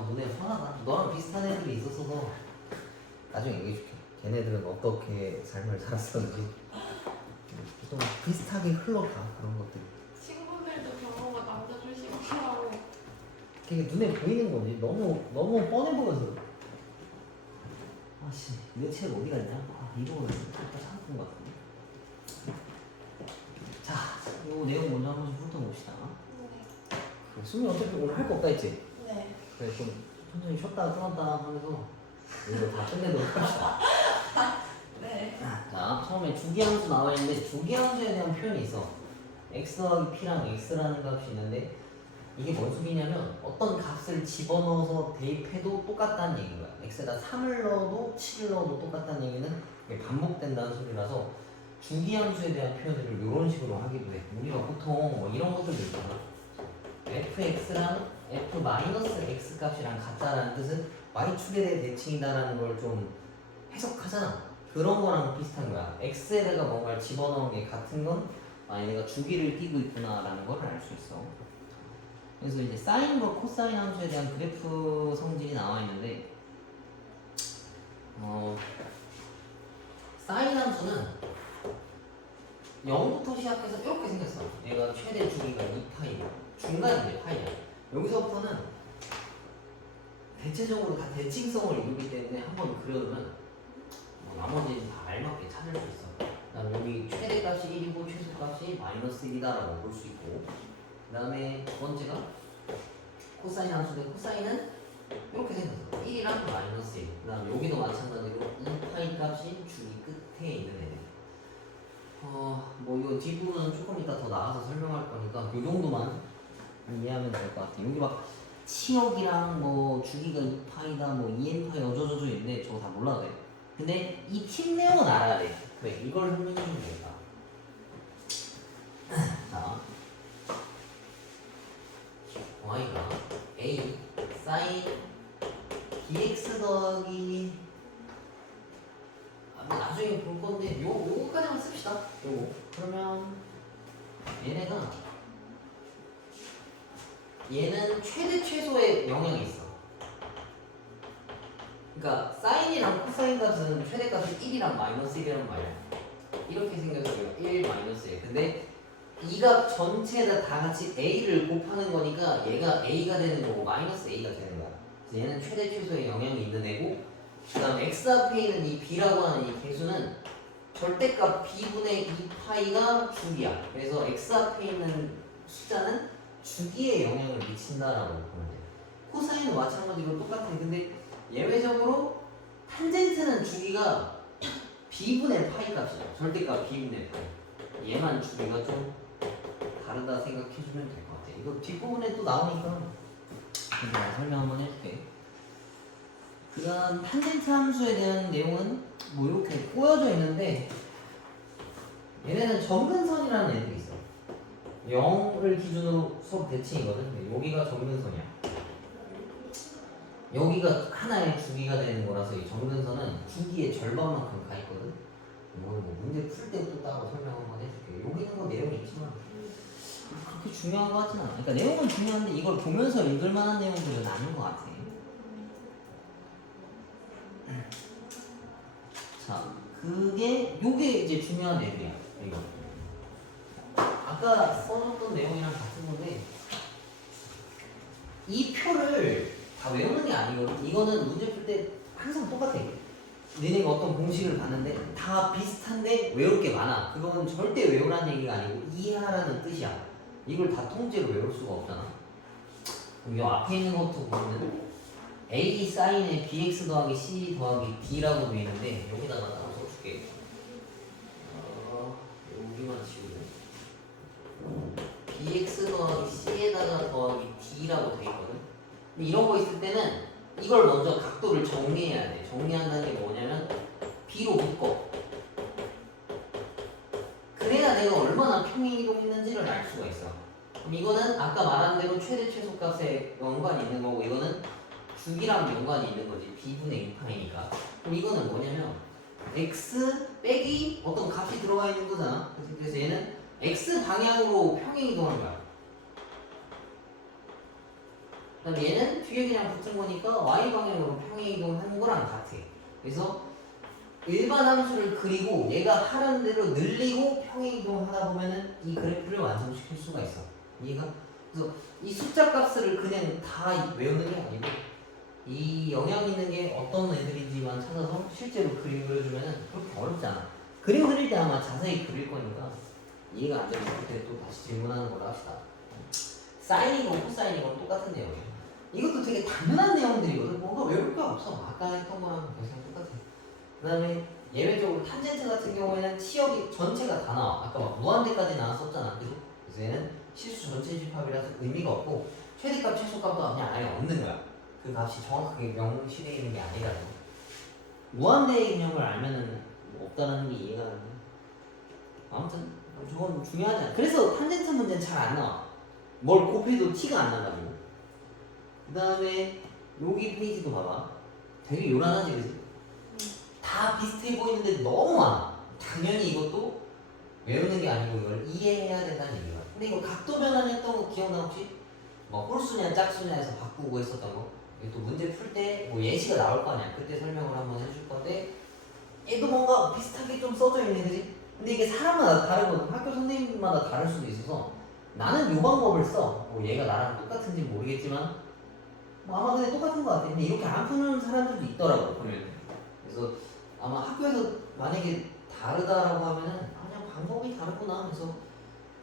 눈에 환하다. 너랑 비슷한 애들이 있었어서 나중에 얘기해줄게. 걔네들은 어떻게 삶을 살았었는지. 좀 비슷하게 흘러가 그런 것들이. 친구들도 그런 거 남자 조심하라고. 그게 눈에 보이는 거지. 너무 뻔해 보여서. 아씨, 내 책 어디 갔냐? 아, 이거 아까 찾았던 것 같은데. 자, 이 내용 먼저 한 번씩 훑어봅시다. 네. 수미 어차피 오늘 할 거 없다 했지? 네. 그래, 좀 천천히 쉬었다 끊었다 하면서 이거 다 끝내도록 합시다. 네. 자, 처음에 주기함수 나와 있는데 주기함수에 대한 표현이 있어. x 더하기 p랑 x라는 값이 있는데 이게 뭔 소리냐면 어떤 값을 집어넣어서 대입해도 똑같다는 얘기인 거야. x에다 3을 넣어도 7을 넣어도 똑같다는 얘기는 이게 반복된다는 소리라서 주기함수에 대한 표현을 이런 식으로 하기도 해. 우리가 보통 뭐 이런 것들도 있잖아. fx랑 f-x 값이랑 같다라는 뜻은 y축에 대해 대칭이다라는 걸 좀 해석하잖아. 그런 거랑 비슷한 거야. x에다가 뭔가를 집어넣은 게 같은 건 얘가 주기를 띄고 있구나라는 걸 알 수 있어. 그래서 이제 사인과 코사인 함수에 대한 그래프 성질이 나와 있는데 사인 함수는 0부터 시작해서 이렇게 생겼어. 얘가 최대 주기가 2파이고 중간이 이제 파이야. 여기서부터는 대체적으로 다 대칭성을 이루기 때문에 한번 그려두면 나머지는 다 알맞게 찾을 수 있어. 그다음 여기 최대값이 1이고 최소값이 -1이다라고 볼 수 있고, 그다음에 두 번째가 코사인 함수인데 코사인은 이렇게 생겼어. 1이랑 -1. 그다음 여기도 마찬가지로 2파이 값이 주기 끝에 있는 애들. 뭐 이거 뒷부분은 조금 이따 더 나가서 설명할 거니까 이 정도만 이해하면 될 것 같아. 여기 막 치역이랑 뭐 주기가 2파이다 뭐 2n파이 어쩌저쩌 있는데 저거 다 몰라도 돼. 근데 이 팀 내용은 알아야 돼. 그래, 이걸 설명해주면 되겠다. 자, y가 a sin bx 더하기 뭐 나중에 볼 건데 요거까지만 씁시다. 요거. 그러면 얘는 최대 최소의 영향이 있어. 그러니까 사인이랑 코사인 값은 최대값이 1이랑 -1이란 말이야. 이렇게 생겨서 1 -1. 근데 이 값 전체에다 다 같이 a를 곱하는 거니까 얘가 a가 되는 거고 -a가 되는 거야. 그래서 얘는 최대 최소의 영향이 있는 애고, 그 다음 x 앞에 있는 이 b라고 하는 이 개수는 절대값 b분의 2파이가 주기야. 그래서 x 앞에 있는 숫자는 주기에 영향을 미친다라고 보면 돼. 코사인은 마찬가지로 똑같아. 근데 예외적으로 탄젠트는 주기가 b분의 파이 값이야. 절대값 b분의 파이. 얘만 주기가 좀 다르다 생각해주면 될 것 같아. 이거 뒷부분에 또 나오니까 제가 설명 한번 해줄게. 그 다음 탄젠트 함수에 대한 내용은 뭐 이렇게 꼬여져 있는데 얘네는 점근선이라는 애들이 있어. 0을 기준으로 수업 대칭이거든. 여기가 점근선이야. 여기가 하나의 주기가 되는 거라서 이 점근선은 주기의 절반만큼 가 있거든. 뭐 문제 풀 때 또 따로 설명 한번 해줄게. 여기 있는 거 내용이 있지만 그렇게 중요한 거 같진 않아. 그러니까 내용은 중요한데 이걸 보면서 읽을 만한 내용들은 아닌 것 같아. 자, 요게 이제 중요한 애들이야. 이거. 아까 써줬던 내용이랑 같은 건데 이 표를 다 외우는 게 아니거든. 이거는 문제 풀 때 항상 똑같아. 너네가 어떤 공식을 봤는데 다 비슷한데 외울 게 많아. 그건 절대 외우라는 얘기가 아니고 이해하라는 뜻이야. 이걸 다 통째로 외울 수가 없잖아. 그럼 이 앞에 있는 것도 보면 a 사인에 bx 더하기 c 더하기 d라고 되어 있는데 여기다가 따로 써줄게. 여기만 지우고 bx 더하기 c에다가 더하기 d라고 되어 있거든. 근데 이런 거 있을 때는 이걸 먼저 각도를 정리해야 돼. 정리한다는 게 뭐냐면 b로 묶어. 그래야 내가 얼마나 평행이동했는지를 알 수가 있어. 그럼 이거는 아까 말한 대로 최대 최소값에 연관이 있는 거고, 이거는 주기랑 연관이 있는 거지. b분의 2파이니까. 그럼 이거는 뭐냐면 x 빼기 어떤 값이 들어가 있는 거잖아. 그래서 얘는 x 방향으로 평행이동한 거야. 그다음 얘는 뒤에 그냥 붙은 거니까 y 방향으로 평행 이동하는 거랑 같아. 그래서 일반 함수를 그리고 얘가 하라는 대로 늘리고 평행 이동하다 보면은 이 그래프를 완성시킬 수가 있어. 이해가? 그래서 이 숫자 값을 그냥 다 외우는 게 아니고 이 영향 있는 게 어떤 애들인지만 찾아서 실제로 그림 그려주면은 그렇게 어렵지 않아. 그림 그릴 때 아마 자세히 그릴 거니까 이해가 안 되면 그때 또 다시 질문하는 걸로 합시다. 사인이고 코사인이고 똑같은 내용이에요. 이것도 되게 당연한 내용들이거든. 뭔가 외울 게 없어. 아까 했던 거랑 그냥 똑같아. 그 다음에 예외적으로 탄젠트 같은 경우에는 치역이 전체가 다 나와. 아까 막 무한대까지 나왔었잖아. 그죠? 그래서 얘는 실수 전체 집합이라서 의미가 없고 최대값 최소값도 그냥 아예 없는 거야. 그 값이 정확하게 명시되어 있는 게 아니라서. 무한대의 개념을 알면은 뭐 없다는 게 이해가 가는데 아무튼 저건 중요하지 않아. 그래서 탄젠트 문제는 잘 안 나와. 뭘 곱해도 티가 안 나가지고. 그 다음에 여기 페이지도 봐봐. 되게 요란하지 그지? 다 비슷해 보이는데 너무 많아. 당연히 이것도 외우는 게 아니고 이걸 이해해야 된다는 얘기야. 근데 이거 각도 변환했던 거 기억나 혹시? 뭐 홀수냐 짝수냐에서 바꾸고 했었던 거. 또 문제 풀 때 뭐 예시가 나올 거 아니야. 그때 설명을 한번 해줄 건데 얘도 뭔가 비슷하게 좀 써져 있네 그지? 근데 이게 사람마다 다르거든. 학교 선생님마다 다를 수도 있어서 나는 요 방법을 써. 뭐 얘가 나랑 똑같은지 모르겠지만 뭐 아마 근데 똑같은 거 같아. 근데 이렇게 안 푸는 사람들도 있더라고 보면. 그래서 아마 학교에서 만약에 다르다라고 하면은 그냥 방법이 다르구나. 그래서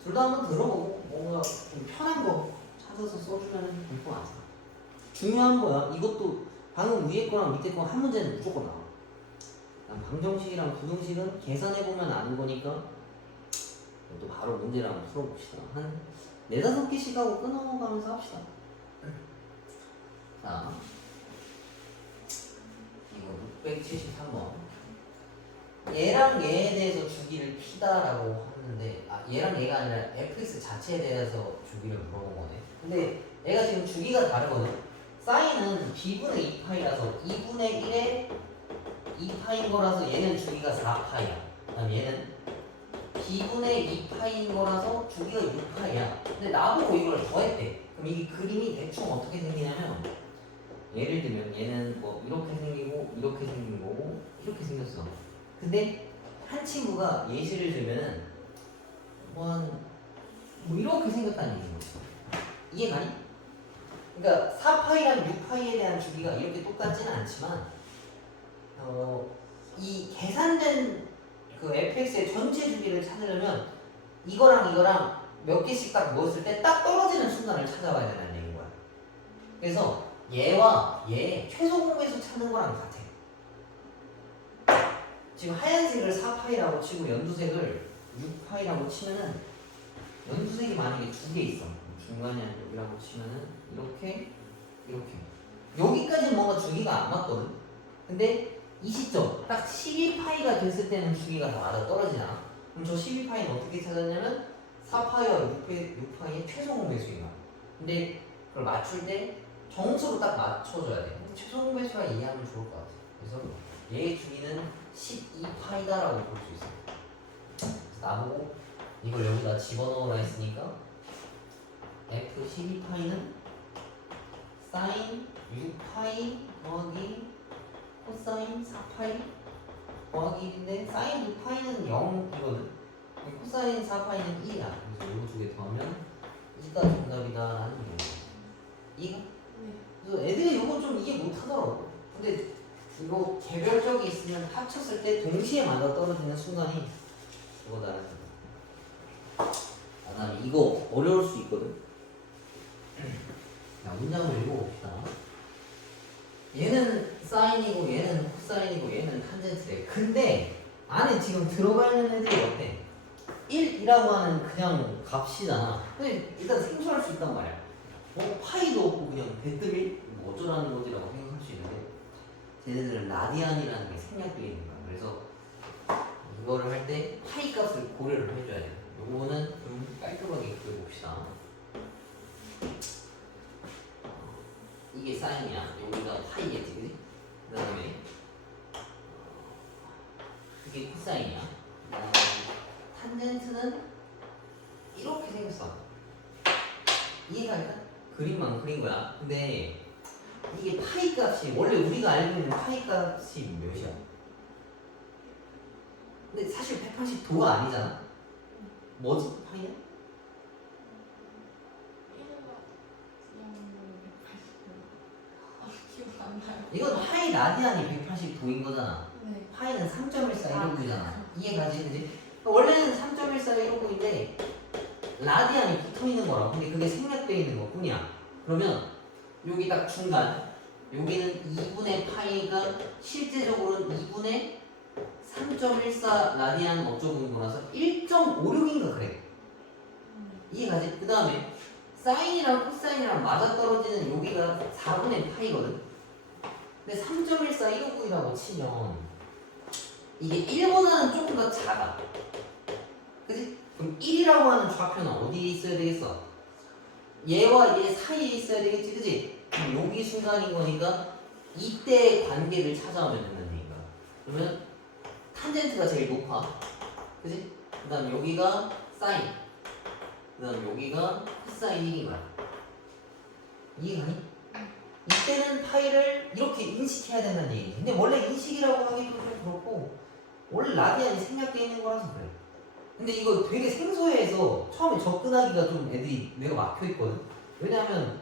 둘 다 한번 들어보고 뭔가 좀 편한 거 찾아서 써주면 될 것 같아. 중요한 거야. 이것도 방금 위에 거랑 밑에 거 한 문제는 무조건 나와. 방정식이랑 부등식은 계산해보면 아는 거니까 또 바로 문제를 한번 풀어봅시다. 한 4-5개씩 하고 끊어가면서 합시다. 자, 이거 673번. 얘랑 얘에 대해서 주기를 피다라고 하는데 얘랑 얘가 아니라 fx 자체에 대해서 주기를 물어본 거네. 근데 얘가 지금 주기가 다르거든. 사인은 b분의 2파이라서 2분의 1에 2파인 거라서 얘는 주기가 4파이야. 그다음 얘는 b분의 2파인 거라서 주기가 6파이야. 근데 나보고 이걸 더했대. 그럼 이 그림이 대충 어떻게 생기냐면 예를 들면 얘는 뭐 이렇게 생기고 이렇게 생긴 거고 이렇게 생겼어. 근데 한 친구가 예시를 들면은 뭐 이렇게 생겼다는 얘기인 거지. 이해가니? 그러니까 4파이랑 6파이에 대한 주기가 이렇게 똑같지는 않지만 이 계산된 그 fx의 전체 주기를 찾으려면 이거랑 몇 개씩 딱 넣었을 때 딱 떨어지는 순간을 찾아봐야 된다는 얘기인 거야. 그래서 얘와 얘의 최소 공배수 찾는 거랑 같아. 지금 하얀색을 4파이라고 치고 연두색을 6파이라고 치면은 연두색이 만약에 2개 있어. 중간에 여기라고 치면은 이렇게 여기까지는 뭔가 주기가 안 맞거든. 근데 이 시점 딱 12파이가 됐을 때는 주기가 다 맞아 떨어지잖아. 그럼 저 12파이는 어떻게 찾았냐면 4파이와 6파이의 최소 공배수인 거야. 근데 그걸 맞출 때 정수로 딱 맞춰줘야 돼. 근데 최소 공배수라 이해하면 좋을 것 같아. 그래서 얘의 주기는 12파이다라고 볼 수 있어. 그래서 나보고 이걸 여기다 집어넣으라 했으니까 f 12파이는 사인 6파이 더하기 코사인 4파이 더하기 1인데 사인 6파이는 0이거든. 코사인 4파이는 1이야. 그래서 이거 두 개 더하면 2가 정답이다라는 얘기야. 이해가? 네. 그래서 애들이 이거 좀 이해 못하더라고. 근데 이거 개별적이 있으면 합쳤을 때 동시에 맞아 떨어지는 순간이 그거다라는 거야. 그다음에 이거 어려울 수 있거든. 자, 문장을 읽어봅시다. 얘는 사인이고 얘는 코사인이고 얘는 탄젠트래. 근데 안에 지금 들어가 있는 애들이 어때? 1이라고 하는 그냥 값이잖아. 근데 일단 생소할 수 있단 말이야. 파이도 없고 그냥 배트밀 뭐 어쩌라는 거지라고 생각할 수 있는데 쟤네들은 라디안이라는 게 생략되어 있는 거야. 그래서 이거를 할 때 파이 값을 고려를 해줘야 돼. 요거는 좀 깔끔하게 그려봅시다. 이게 사인이야. 여기가 파이겠지, 그지? 그 다음에 이게 코사인이야. 그 다음에 탄젠트는 이렇게 생겼어. 이해가 일단? 그림만 그린 거야. 근데 이게 파이 값이 원래 우리가 알고 있는 파이 값이 몇이야? 근데 사실 180도가 아니잖아. 뭐지? 파이야? 180. 기억 안 나요. 이건 파이 라디안이 180도인 거잖아. 네. 파이는 3.1419잖아. 아, 이해가지? 그지? 원래는 3.1419인데 라디안이 붙어 있는 거라고. 근데 그게 생략되어 있는 것 뿐이야. 그러면 여기 딱 중간, 여기는 2분의 파이가 실제적으로는 2분의 3.14 라디안 어쩌고인 거라서 1.56인가 그래. 이해가지? 그 다음에 사인이랑 코사인이랑 맞아떨어지는 여기가 4분의 파이거든. 근데 3.14 159이라고 치면 이게 1보다는 조금 더 작아. 그치? 그럼 1이라고 하는 좌표는 어디에 있어야 되겠어? 얘와 얘 사이에 있어야 되겠지, 그치? 그럼 여기 순간인 거니까 이때의 관계를 찾아오면 된다는 얘기가. 그러면 탄젠트가 제일 높아, 그치? 그 다음 여기가 사인, 그 다음 여기가 코사인 1인 거야. 이해가니? 이때는 파이를 이렇게 인식해야 된다는 얘기지. 근데 원래 인식이라고 하기도 좀 그렇고 원래 라디안이 생략되어 있는 거라서 그래. 근데 이거 되게 생소해서 처음에 접근하기가 좀 애들이 뇌가 막혀있거든. 왜냐면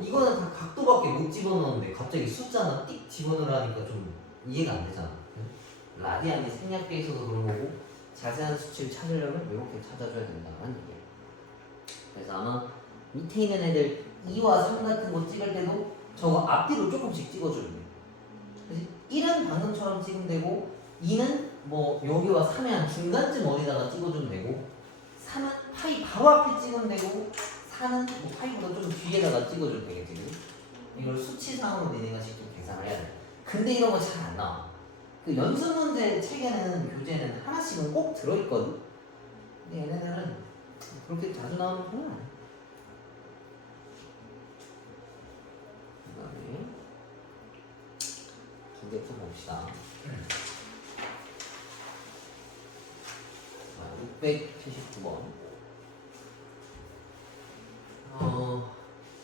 이거는 다 각도밖에 못 집어넣는데 갑자기 숫자나 띡 집어넣으라니까 좀 이해가 안 되잖아. 라디안이 생략되어 있어서 그런 거고 자세한 수치를 찾으려면 이렇게 찾아줘야 된다는 얘기야. 그래서 아마 밑에 있는 애들 2와 3 같은 거 찍을 때도 저거 앞뒤로 조금씩 찍어주면 돼. 그치? 1은 방금처럼 찍으면 되고 2는 뭐 여기와 3의 한 중간쯤 어디다가 찍어주면 되고 3은 파이 바로 앞에 찍으면 되고 4는 뭐 파이보다 좀 뒤에다가 찍어주면 되겠지. 그치? 이걸 수치상으로 니네가 직접 계산을 해야 돼. 근데 이런 거 잘 안 나와. 그 연습 문제 책에는 교재는 하나씩은 꼭 들어있거든. 근데 얘네들은 그렇게 자주 나오는 편은 아니야. 그 다음에 두 개 풀어봅시다. 679번.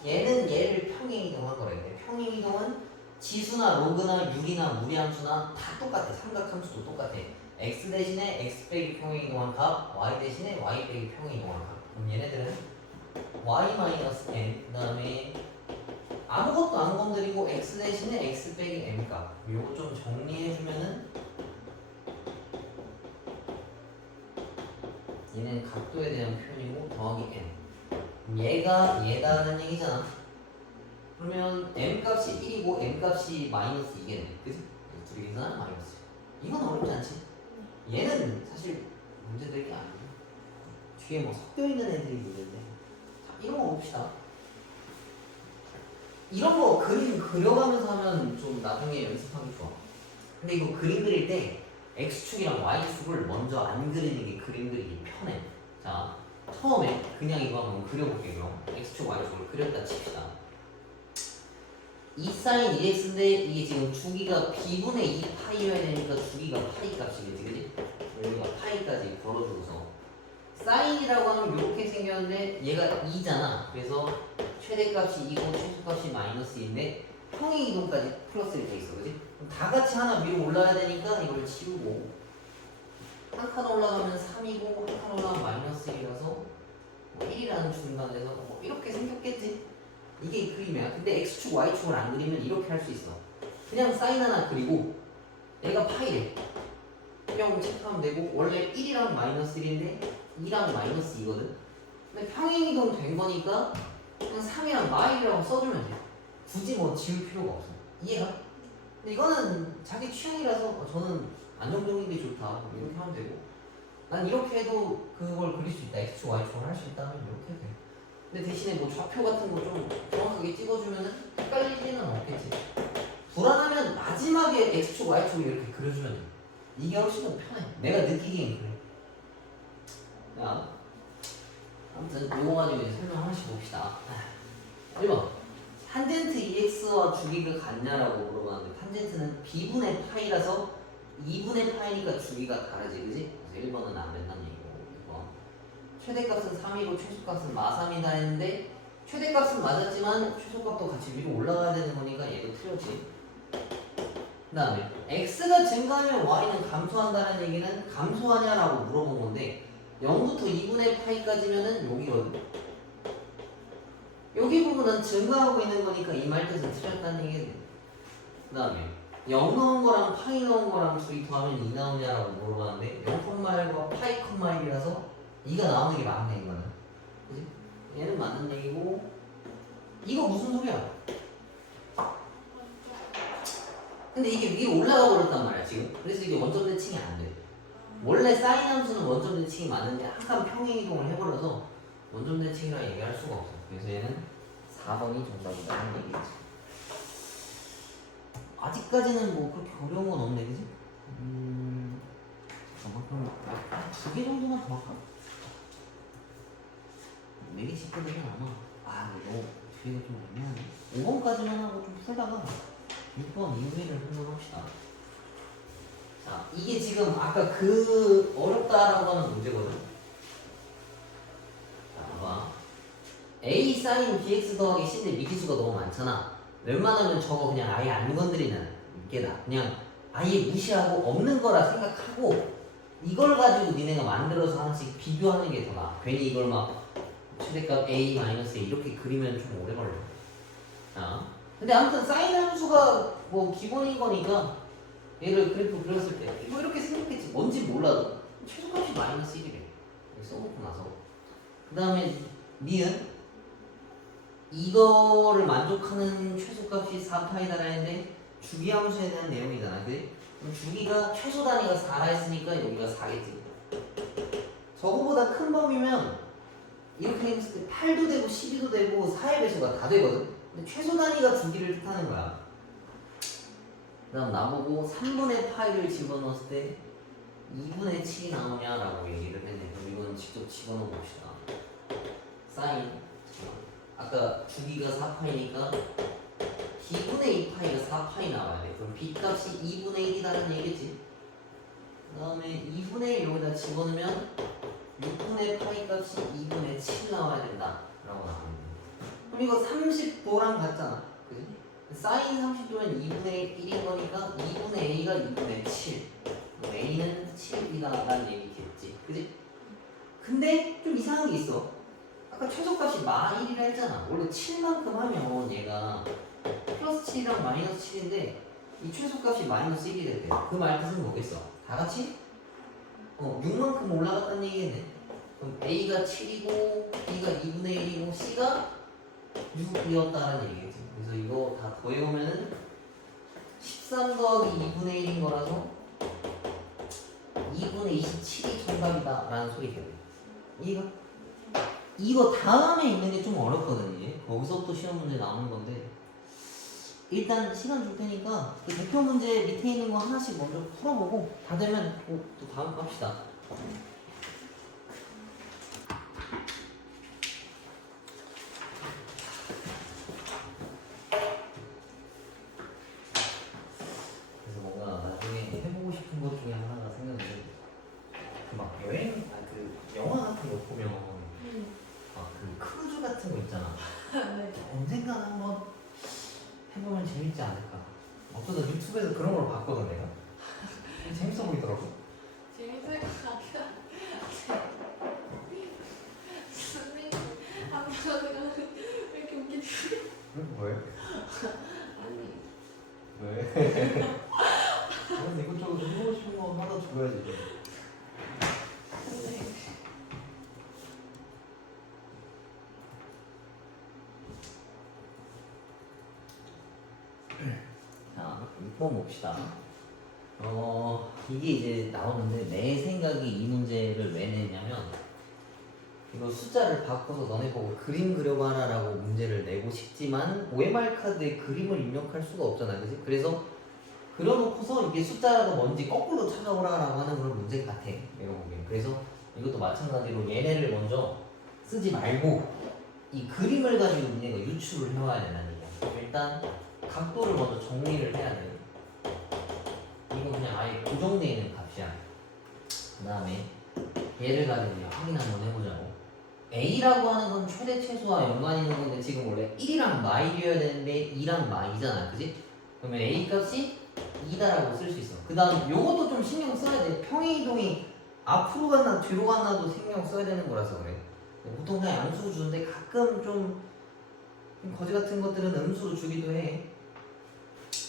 얘는 얘를 평행이동한 거래. 평행이동은 지수나 로그나 유리나 무리함수나 다 똑같아. 삼각함수도 똑같아. x 대신에 x 빼기 평행이동한 값, y 대신에 y 빼기 평행이동한 값. 그럼 얘네들은 y-n 그 다음에 아무것도 안 건드리고 x 대신에 x 빼기 m 값. 요거 좀 정리해주면은 얘는 각도에 대한 표현이고 더하기 n. 얘가 얘다는 얘기잖아. 그러면 m 값이 1이고 m 값이 마이너스 2겠네. 그치? 둘이 계산하면 마이너스. 이건 어렵지 않지? 얘는 사실 문제될 게 아니야. 뒤에 뭐 섞여 있는 애들이 문제인데. 자, 이런 거 봅시다. 이런 거 그림 그려가면서 하면 좀 나중에 연습하기 좋아. 근데 이거 그림 그릴 때 x축이랑 y축을 먼저 안 그리는 게 그림 그리기 편해. 자, 처음에 그냥 이거 한번 그려볼게요. x축, y축을 그렸다 칩시다. 2 sin 2x인데 이게 지금 주기가 b분의 2파이여야 되니까 주기가 파이 값이겠지, 그지? 여기가 파이까지 걸어줘서 사인이라고 하면 이렇게 생겼는데 얘가 2잖아. 그래서 최대값이 2고 최소값이 마이너스인데 평행이동까지 플러스를 돼 있어, 그지? 그럼 다 같이 하나 위로 올라야 되니까 이걸 치우고 한 칸 올라가면 3이고 한 칸 올라가면 마이너스 1이라서 뭐 1이라는 중간에서 뭐 이렇게 생겼겠지? 이게 그림이야. 근데 x축, y축을 안 그리면 이렇게 할 수 있어. 그냥 사인 하나 그리고 얘가 파이래. 그냥 체크하면 되고 원래 1이랑 마이너스 1인데 2랑 마이너스 2거든. 근데 평행이동 된 거니까 그냥 3이랑 마이라고 써주면 돼. 굳이 뭐 지울 필요가 없어. 이해가? 근데 이거는 자기 취향이라서 저는 안정적인 게 좋다. 이렇게 하면 되고 난 이렇게 해도 그걸 그릴 수 있다. x축, y축을 할 수 있다면 이렇게 해도 돼. 근데 대신에 뭐 좌표 같은 거 좀 정확하게 찍어주면은 헷갈리지는 않겠지. 불안하면 마지막에 x축, y축을 이렇게 그려주면 돼. 이게 훨씬 더 편해. 내가 느끼기엔 그래. 자, 아무튼 이거 가지고 이제 설명 하나씩 봅시다. 1번 탄젠트 EX와 주기가 같냐라고 물어봤는데 탄젠트는 b분의 파이라서 2분의 파이니까 주기가 다르지, 그지? 그래서 1번은 안 된다는 얘기고 2번 최대값은 3이고 최소값은 마3이다 했는데 최대값은 맞았지만 최소값도 같이 위로 올라가야 되는 거니까 얘도 틀렸지. 그 다음에 x가 증가하면 y는 감소한다는 얘기는 감소하냐라고 물어본 건데 0부터 2분의 파이까지면은 여기거든. 여기 부분은 증가하고 있는 거니까 이 말 뜻은 틀렸다는 얘기네. 그 다음에 0 넣은 거랑 파이 넣은 거랑 둘이 더하면 2 나오냐라고 물어봤는데 0,1과 파이, 1이라서 2가 나오는 게 맞네 이거는. 그지? 얘는 맞는 얘기고 이거 무슨 소리야? 근데 이게 위로 올라가 버렸단 말이야 지금. 그래서 이게 원점 대칭이 안 돼. 원래 사인 함수는 원점 대칭이 맞는데 한 칸 평행 이동을 해버려서 원점 대칭이라 얘기할 수가 없어. 그래서 얘는 4번이 정답이라는 얘기지. 아직까지는 뭐 그렇게 어려운 건 없네, 그지? 잠깐만, 그럼 2개 정도만 더 할까? 4개 짚고 되면 아마 이거 뒤에가 좀 애매하네. 5번까지만 하고 좀 풀다가 6번 이후에를 한번 합시다. 자, 이게 지금 아까 그 어렵다라고 하는 문제거든. 자, 봐봐. A sin bx 더하기 c인데 미지수가 너무 많잖아. 웬만하면 저거 그냥 아예 안 건드리는 게 나. 그냥 아예 무시하고 없는 거라 생각하고 이걸 가지고 니네가 만들어서 하나씩 비교하는 게 더 나아. 괜히 이걸 막 최대값 a 마이너스 a 이렇게 그리면 좀 오래 걸려. 자, 근데 아무튼 사인 함수가 뭐 기본인 거니까 얘를 그래프 그렸을 때 뭐 이렇게 생각했지. 뭔지 몰라도 최소값이 마이너스 1이래. 이렇게 써놓고 나서 그 다음에 니은 이거를 만족하는 최소값이 4파이다라 했는데 주기함수에 대한 내용이잖아. 그래? 그럼 주기가 최소 단위가 4라 했으니까 여기가 4겠지. 저거보다 큰 범위면 이렇게 했을 때 8도 되고 12도 되고 4의 배수가 다 되거든. 근데 최소 단위가 주기를 뜻하는 거야. 그 다음 나보고 3분의 파이를 집어넣었을 때 2분의 7이 나오냐라고 얘기를 했네. 그럼 이건 직접 집어넣어 봅시다. 사인 아까 주기가 4파이니까 b분의 2파이가 4파이 나와야 돼. 그럼 b값이 2분의 1이라는 얘기지. 그 다음에 2분의 1 여기다 집어넣으면 6분의 파이 값이 2분의 7 나와야 된다 라고 나옵니다. 그럼 이거 30도랑 같잖아. 그지? 사인 30도면 2분의 1인 거니까 2분의 a가 2분의 7. 그럼 a는 7이다 라는 얘기겠지. 그지? 근데 좀 이상한 게 있어. 아까 최소값이 마1이라 했잖아. 원래 7만큼 하면 얘가 플러스 7이랑 마이너스 7인데 이 최소값이 마이너스 1이 됐대. 그 말 뜻은 뭐겠어? 다 같이? 6만큼 올라갔다는 얘기겠네. 그럼 A가 7이고 B가 2분의 1이고 C가 6이었다는 얘기겠지. 그래서 이거 다 더해오면은 13 더하기 2분의 1인 거라서 2분의 27이 정답이다 라는 소리 되네. 이거 다음에 있는 게 좀 어렵거든. 이게 거기서부터 시험 문제 나오는 건데 일단 시간 줄 테니까 그 대표 문제 밑에 있는 거 하나씩 먼저 풀어보고 다 되면 또 다음 거 합시다. 그래서 뭔가 나중에 해보고 싶은 것 중에 하나가 생겼는데 그 막 여행 그 영화 같은 거 보면 막 그 크루즈 같은 거 있잖아. 네. 언젠가는 한번 해보면 재밌지 않을까. 어쩌다 유튜브에서 그런 걸 봤거든 내가. 재밌어 보이더라고. 재밌을 것 같아. 선생님 하면서 왜 이렇게 웃기지? 왜? 아니 왜? 그래서 이것저것 좀 해보고 싶은 거 하나 줘야지. 네. 자, 6번 봅시다. 이게 이제 나오는데 내 생각에 이 문제를 왜 냈냐면 이거 숫자를 바꿔서 너네 보고 그림 그려봐라 라고 문제를 내고 싶지만 OMR 카드에 그림을 입력할 수가 없잖아. 그지? 그래서 그려놓고서 이게 숫자라도 뭔지 거꾸로 찾아오라 라고 하는 그런 문제 같아. 내가 보기엔. 그래서 이것도 마찬가지로 얘네를 먼저 쓰지 말고 이 그림을 가지고 얘가 유추를 해와야 된다는 얘기야. 일단 각도를 먼저 정리를 해야 돼. 이건 그냥 아예 고정되어 있는 값이야. 그 다음에 얘를 가지고 그냥 확인 한번 해보자고. a라고 하는 건 최대 최소와 연관이 있는 건데 지금 원래 1이랑 마이여야 되는데 2랑 마이잖아, 그지? 그러면 a 값이 2다라고 쓸 수 있어. 그 다음 요것도 좀 신경 써야 돼. 평행이동이 앞으로 갔나 뒤로 갔나도 신경 써야 되는 거라서 그래. 보통 그냥 양수로 주는데 가끔 좀 거지 같은 것들은 음수로 주기도 해.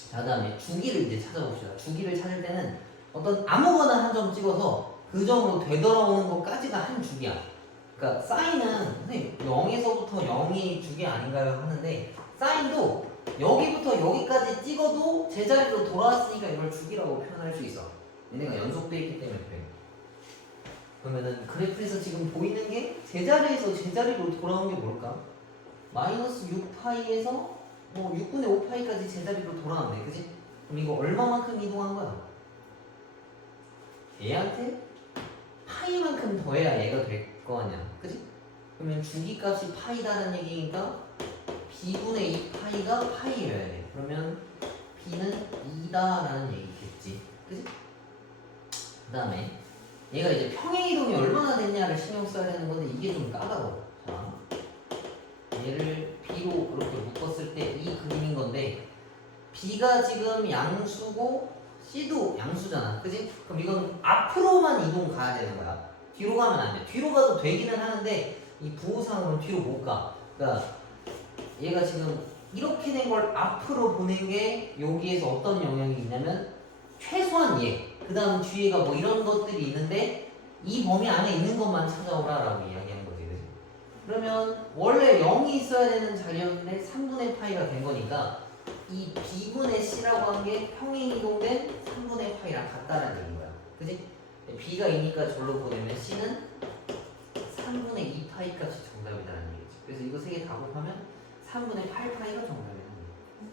자, 그 다음에 주기를 이제 찾아봅시다. 주기를 찾을 때는 어떤 아무거나 한 점 찍어서 그 점으로 되돌아오는 것까지가 한 주기야. 그러니까 사인은 선생님 0에서부터 0이 주기 아닌가요? 하는데 사인도 여기부터 여기까지 찍어도 제자리로 돌아왔으니까 이걸 주기라고 표현할 수 있어. 얘네가 연속돼 있기 때문에 그래. 그러면은 그래프에서 지금 보이는 게 제자리에서 제자리로 돌아온 게 뭘까? 마이너스 6파이에서 뭐 6분의 5파이까지 제자리로 돌아왔네, 그지? 그럼 이거 얼마만큼 이동한 거야? 얘한테 파이만큼 더해야 얘가 될 거 아니야, 그지? 그러면 주기값이 파이다라는 얘기니까 b분의 2파이가 파이여야 돼. 그러면 b는 2다라는 얘기겠지, 그지? 그 다음에 얘가 이제 평행이동이 얼마나 됐냐를 신경 써야 되는 건데 이게 좀 까다로워. 자, 얘를 b로 이렇게 묶었을 때 이 그림인 건데 b가 지금 양수고 c도 양수잖아, 그지? 그럼 이건 앞으로만 이동 가야 되는 거야. 뒤로 가면 안 돼. 뒤로 가도 되기는 하는데 이 부호상으로는 뒤로 못 가. 그러니까 얘가 지금 이렇게 된 걸 앞으로 보낸 게 여기에서 어떤 영향이 있냐면 최소한 얘, 그 다음 뒤에가 뭐 이런 것들이 있는데 이 범위 안에 있는 것만 찾아오라 라고 이야기하는 거지, 그치? 그러면 원래 0이 있어야 되는 자리였는데 3분의 파이가 된 거니까 이 b분의 c라고 한 게 평행이동된 3분의 파이랑 같다라는 얘기인 거야, 그치? b가 2니까 절로 보내면 c는 3분의 2파이 값이 정답이라는 얘기지. 그래서 이거 세 개 다 곱하면 3분의 8파이가 정답이라는 거야.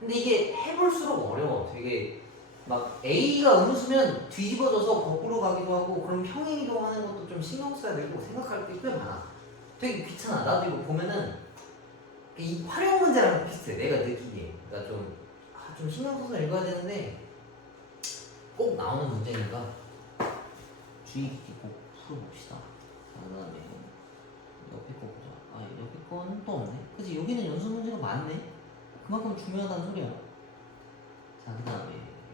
근데 이게 해볼수록 어려워. 되게 막 A가 음수면 뒤집어져서 거꾸로 가기도 하고 그럼 평행이동하는 것도 좀 신경 써야 되고 생각할 게 꽤 많아. 되게 귀찮아. 나도 이거 보면은 이 활용 문제랑 비슷해. 내가 느끼기에. 그러니까 좀 신경 써서 읽어야 되는데 꼭 나오는 문제니까 주의 깊게 꼭 풀어봅시다. 자, 그 다음에 옆에 거 보자. 아, 옆에 거는 또 없네. 그치? 여기는 연습 문제가 많네. 그만큼 중요하다는 소리야. 자, 그 다음에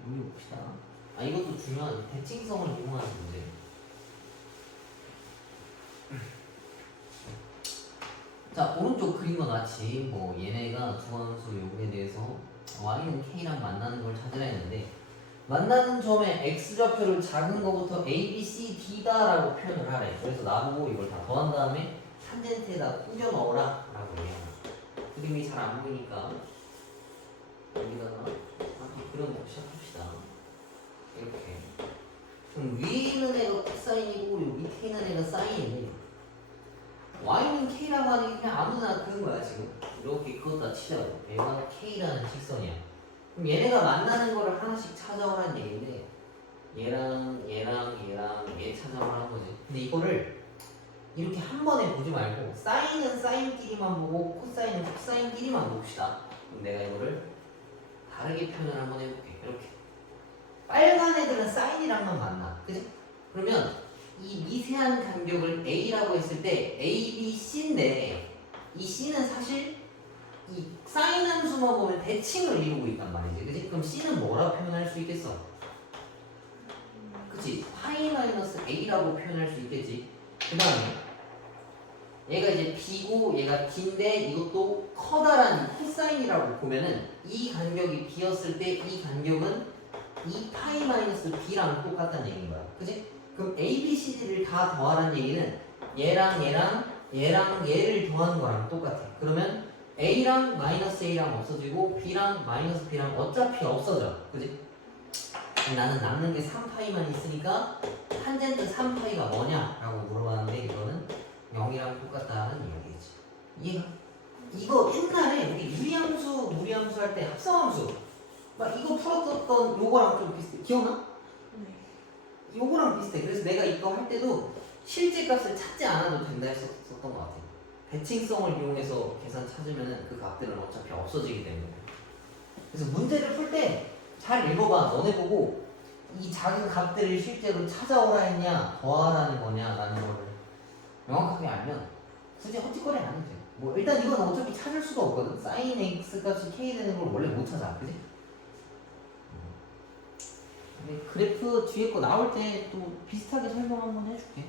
여기 봅시다. 아, 이것도 중요한 대칭성을 이용하는 문제. 자, 오른쪽 그림과 같이 뭐 얘네가 두함수 요구에 대해서 y는 k랑 만나는 걸 찾으라 했는데 만나는 점의 x좌표를 작은 거부터 a, b, c, d다라고 표현을 하래. 그래서 나보고 이걸 다 더한 다음에 탄젠트에다 꾸겨 넣어라 라고 얘기하는 거야. 그림이 잘 안 보이니까 여기다가 한번 그려놓고 시작합시다. 이렇게. 그럼 위에 있는 애가 코사인이고 요 밑에 있는 애가 사인인데 y는 k라고 하는 게 그냥 아무나 그런 거야 지금. 이렇게 그것다 치자고. 얘가 k라는 직선이야. 그럼 얘네가 만나는 거를 하나씩 찾아오라는 얘기인데 얘랑 얘 찾아오라는 거지. 근데 이거를 이렇게 한 번에 보지 말고 사인은 사인끼리만 보고 코사인은 코사인끼리만 봅시다. 그럼 내가 이거를 다르게 표현을 한번 해볼게. 이렇게 빨간 애들은 사인이랑만 만나, 그지? 그러면 이 미세한 간격을 A라고 했을 때 A, B, C인데 이 C는 사실 이 사인 함수만 보면 대칭을 이루고 있단 말이지, 그지? 그럼 C는 뭐라고 표현할 수 있겠어? 그치? 파이 마이너스 A라고 표현할 수 있겠지. 그 다음에 얘가 이제 B고 얘가 D인데 이것도 커다란 코사인이라고 보면은 이 간격이 B였을 때 이 간격은 이 파이 마이너스 B랑 똑같다는 얘기인 거야, 그지? 그럼 A, B, C, D를 다 더하라는 얘기는 얘랑 얘를 더하는 거랑 똑같아. 그러면 A랑 마이너스 A랑 없어지고 B랑 마이너스 B랑 어차피 없어져, 그지? 나는 남는 게 3파이만 있으니까 탄젠트 3파이가 뭐냐? 라고 물어봤는데 이거는 0이랑 똑같다는 이야기지. 이해가? 이거 옛날에 우리 유리함수, 무리함수 할 때 합성함수 막 이거 풀었었던 요거랑 좀 비슷해. 기억나? 네. 요거랑 비슷해. 그래서 내가 이거 할 때도 실제 값을 찾지 않아도 된다 했었던 것 같아. 대칭성을 이용해서 계산 찾으면 그 값들은 어차피 없어지기 때문에. 그래서 문제를 풀 때 잘 읽어봐. 너네 보고 이 작은 값들을 실제로 찾아오라 했냐 더하라는 거냐 라는 거를 명확하게 알면 굳이 헛짓거리 안 해도 돼. 뭐 일단 이건 어차피 찾을 수가 없거든. 사인 x 값이 k 되는 걸 원래 못 찾아, 그지? 근데 그래프 뒤에 거 나올 때 또 비슷하게 설명 한번 해줄게.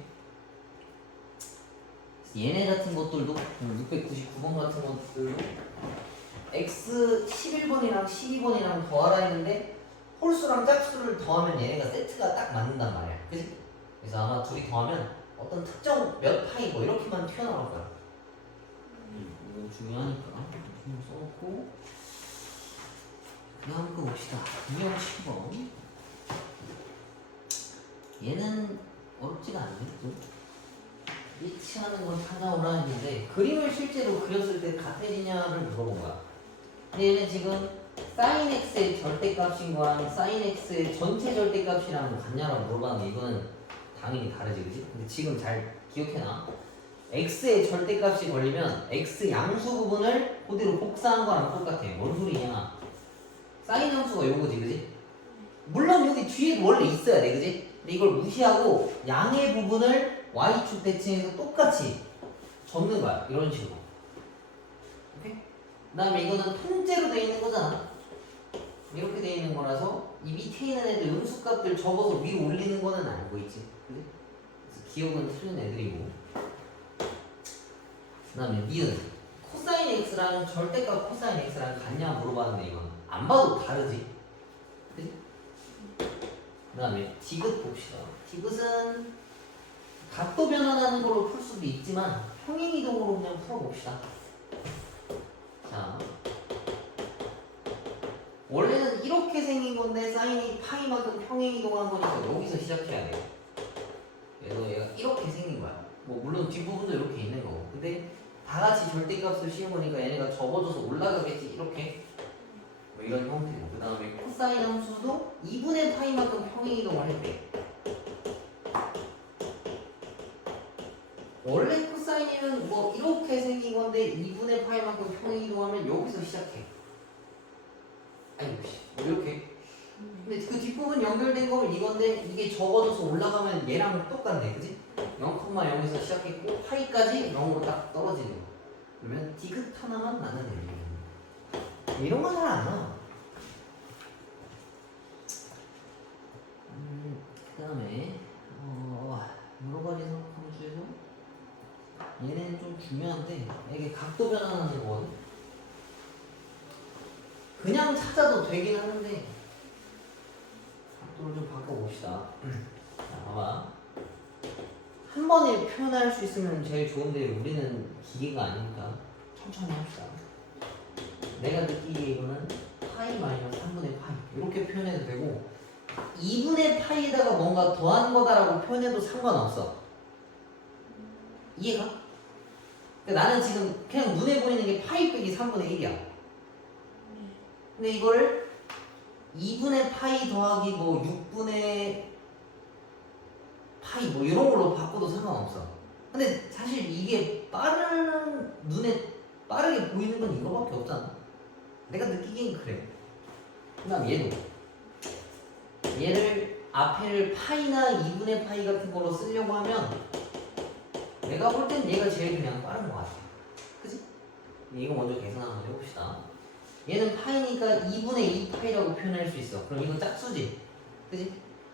얘네 같은 것들도 699번 같은 것들도 x 11번이랑 12번이랑 더하라 했는데 홀수랑 짝수를 더하면 얘네가 세트가 딱 맞는단 말이야, 그지? 그래서 아마 둘이 더하면 어떤 특정 몇 파이 뭐 이렇게만 튀어나올 거야. 이거 중요하니까 이렇게 써놓고 그 다음 거 봅시다. 유형 10번. 얘는 어렵지가 않네. 또 일치하는 걸 찾아오라 했는데 그림을 실제로 그렸을 때 같아지냐를 물어본 거야. 근데 얘는 지금 sin x의 절대값인 거랑 sin x의 전체 절대값이랑 같냐라고 물어봤는데 이거는 당연히 다르지, 그지? 근데 지금 잘 기억해놔. x의 절대값이 걸리면 x 양수 부분을 그대로 복사한 거랑 똑같아. 뭔 소리냐? sin 함수가 요거지, 그지? 물론 여기 뒤에 원래 있어야 돼, 그지? 근데 이걸 무시하고 양의 부분을 y축 대칭해서 똑같이 접는 거야. 이런 식으로. 오케이? 그 다음에 이거는 통째로 돼 있는 거잖아. 이렇게 돼 있는 거라서 이 밑에 있는 애들 음수값들 접어서 위로 올리는 거는 알고 있지. 그지? 그래서 기억은 틀린 애들이고. 그 다음에 니은 코사인 x랑 절대값 코사인 x랑 같냐 물어봤는데 이건 안 봐도 다르지. 그지? 그 다음에 디귿 봅시다. 디귿은 각도 변환하는 걸로 풀 수도 있지만 평행이동으로 그냥 풀어봅시다. 자, 원래는 이렇게 생긴 건데 사인이 파이만큼 평행이동한 거니까 여기서 시작해야 돼. 그래서 얘가 이렇게 생긴 거야. 뭐 물론 뒷부분도 이렇게 있는 거고. 근데 다 같이 절대값을 씌운 거니까 얘네가 접어져서 올라가겠지. 이렇게 뭐 이런 형태고. 그 다음에 코사인 함수도 2분의 파이만큼 평행이동을 했대. 원래 코사인이면 뭐 이렇게 생긴 건데 2분의 파이만큼 평행이동하면 여기서 시작해. 아이고 씨, 이렇게. 근데 그 뒷부분 연결된 거면 이건데 이게 접어져서 올라가면 얘랑 똑같네, 그지? 0,0에서 시작했고 파이까지 0으로 딱 떨어지는 거. 그러면 디귿 하나만 나는 애들. 이런 거 잘 안 나와. 그 다음에 여러 가지 상품 중에서 얘네는 좀 중요한데 이게 각도 변환하는 거거든. 그냥 찾아도 되긴 하는데 각도를 좀 바꿔봅시다. 자, 봐봐. 한 번에 표현할 수 있으면 제일 좋은데 우리는 기계가 아니니까 천천히 합시다. 내가 느끼기에 이거는 파이 마이너스 3분의 파이 이렇게 표현해도 되고 2분의 파이에다가 뭔가 더한 거다라고 표현해도 상관없어. 이해가? 그러니까 나는 지금 그냥 눈에 보이는 게 파이 빼기 3분의 1이야. 근데 이걸 2분의 파이 더하기 뭐 6분의 파이 뭐 이런 걸로 바꿔도 상관없어. 근데 사실 이게 눈에 빠르게 보이는 건 이거밖에 없잖아. 내가 느끼기엔 그래. 그 다음 얘를 앞에를 파이나 2분의 파이 같은 걸로 쓰려고 하면 내가 볼 땐 얘가 제일 그냥 빠른 것 같아. 그치? 이거 먼저 계산 한번 해봅시다. 얘는 파이니까 2분의 2 파이라고 표현할 수 있어. 그럼 이거 짝수지? 그치?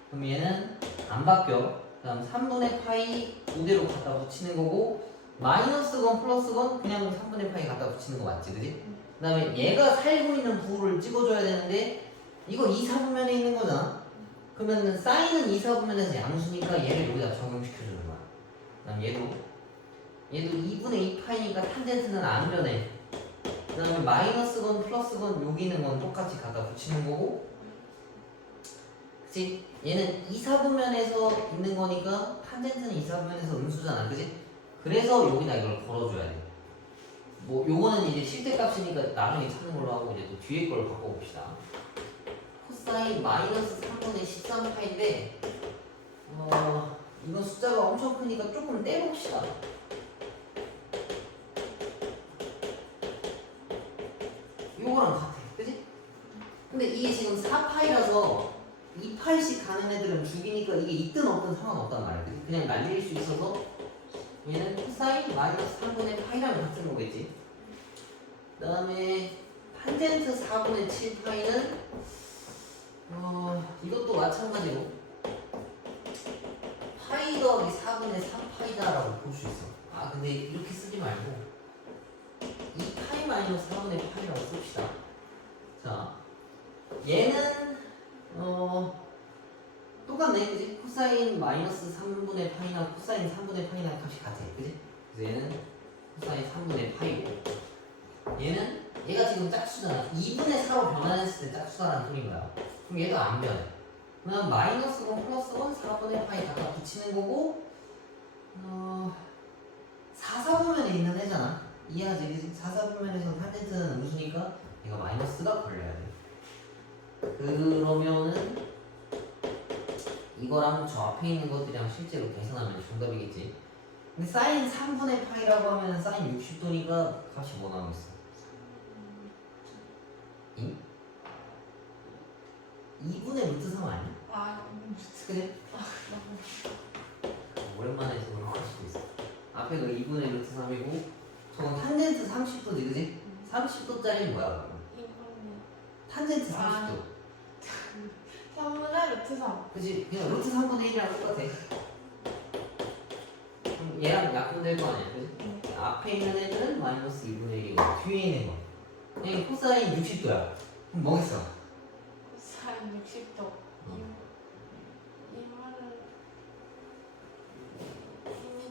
그럼 얘는 안 바뀌어. 그 다음 3분의 파이 그대로 갖다 붙이는 거고 마이너스건 플러스건 그냥 3분의 파이 갖다 붙이는 거 맞지? 그치? 그 다음에 얘가 살고 있는 부호를 찍어줘야 되는데 이거 2, 4분면에 있는 거잖아. 그러면 사인은 2, 4분면에서 양수니까 얘를 여기다 적용시켜주는 거야. 그 다음 얘도 2분의 2파이니까 탄젠트는 안 변해. 그 다음에 마이너스건 플러스건 여기 있는 건 똑같이 갖다 붙이는 거고 그치? 얘는 2, 4분면에서 있는 거니까 탄젠트는 2, 4분면에서 음수잖아. 그치? 그래서 여기다 이걸 걸어줘야 돼. 뭐 요거는 이제 실제값이니까 나중에 찾는 걸로 하고 이제 또 뒤에 걸 바꿔봅시다. 코사인 마이너스 3분의 13파인데 이건 숫자가 엄청 크니까 조금 떼봅시다. 요거랑 같아. 그치? 근데 이게 지금 4파이라서 2파이씩 가는 애들은 죽이니까 이게 있든 없든 상관없단 말이야. 그치? 그냥 날릴 수 있어서 얘는 코사인 마이너스 3분의 파이랑 같은 거겠지. 그 다음에 탄젠트 4분의 7 파이는 이것도 마찬가지로 파이 더하기 4분의 3 파이다라고 볼 수 있어. 아 근데 이렇게 쓰지 말고 이 파이 마이너스 4분의 파이라고 씁시다. 자 얘는 똑같네 그지? 코사인 마이너스 3분의 파이나 코사인 3분의 파이나 값이 같아 그지? 그래서 얘는 코사인 3분의 파이고 얘는 얘가 지금 짝수잖아. 2분의 4로 변환했을 때 짝수다라는 소리인 거야. 그럼 얘도 안 변해. 그럼 마이너스 1 플러스 1 4분의 파이 갖다 붙이는 거고 4, 4분면에 있는 애잖아. 이해하지? 그지? 4, 4분면에서는 탄젠트는 음수니까 얘가 마이너스가 걸려야 돼. 그러면은 이거랑 저 앞에 있는 것들이랑 실제로 계산하면 정답이겠지. 근데 사인 3분의 파이라고 하면 사인 60도니까 값이 뭐 나오겠어? 2분의 루트 3 아니야? 그래? 오랜만에 해서 그런 걸 수도 있어. 앞에 그 2분의 루트 3이고 저건 탄젠트 30도지 그지? 30도짜리는 뭐야 그러면? 탄젠트 30도 3분의 루트 3. 그치? 그냥 루트 3분의 1이랑 똑같아. 그럼 얘랑 약분될 거 아니야 그지? 앞에 있는 애들은 마이너스 2분의 1이고 뒤에 있는 거 얘 코사인 60도야. 그럼 뭐겠어? 사인 60도. 이거는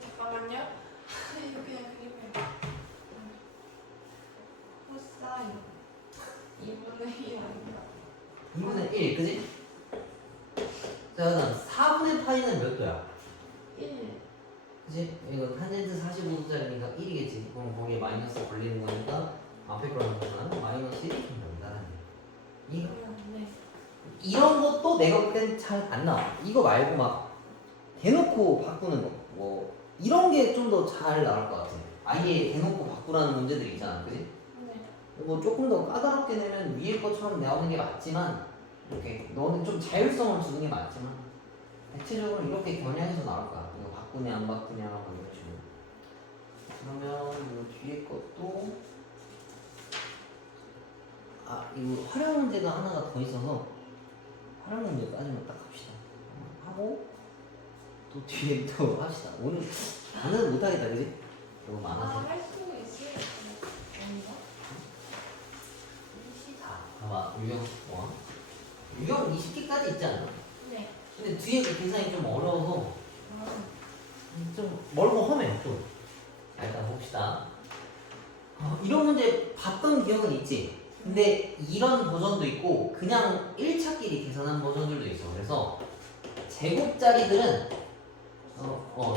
잠깐만요. 이거 그냥 그리면 코사인 2분의 1 아닌가? 2분의 1 그지? 자 그다음 4분의 파이는 몇 도야? 1. 그치? 이거 탄젠트 45도짜리니까 1이겠지. 그럼 거기에 마이너스 걸리는 거니까 앞에 거랑 보면 마이너스 1이 정답이다. 이거 네. 이런 것도 내가 볼 땐 잘 안 나와. 이거 말고 막 대놓고 바꾸는 거, 뭐 이런 게 좀 더 잘 나올 것 같아. 아예 대놓고 바꾸라는 문제들이 있잖아, 그지? 네. 뭐 조금 더 까다롭게 내면 위에 것처럼 나오는 게 맞지만, 이렇게 너는 좀 자율성을 주는 게 맞지만, 대체적으로 이렇게 겨냥해서 나올 거야. 이거 바꾸냐 안 바꾸냐 뭐 이런 식으로. 그러면 이 뒤에 것도 이거 활용 문제가 하나가 더 있어서. 활용 문제까지만 딱 합시다. 하고 또 뒤에 또 합시다. 오늘 못하겠다, 그지? 너무 많아서. 할 수 있을 아닌가? 자, 봐봐. 유형 뭐? 유형 20개까지 있지 않나? 네. 근데 뒤에 그 계산이 좀 어려워서 아, 좀 멀고 험해 또. 자, 일단 봅시다. 이런 문제 봤던 기억은 있지? 근데 이런 버전도 있고 그냥 1차끼리 계산한 버전들도 있어. 그래서 제곱짜리들은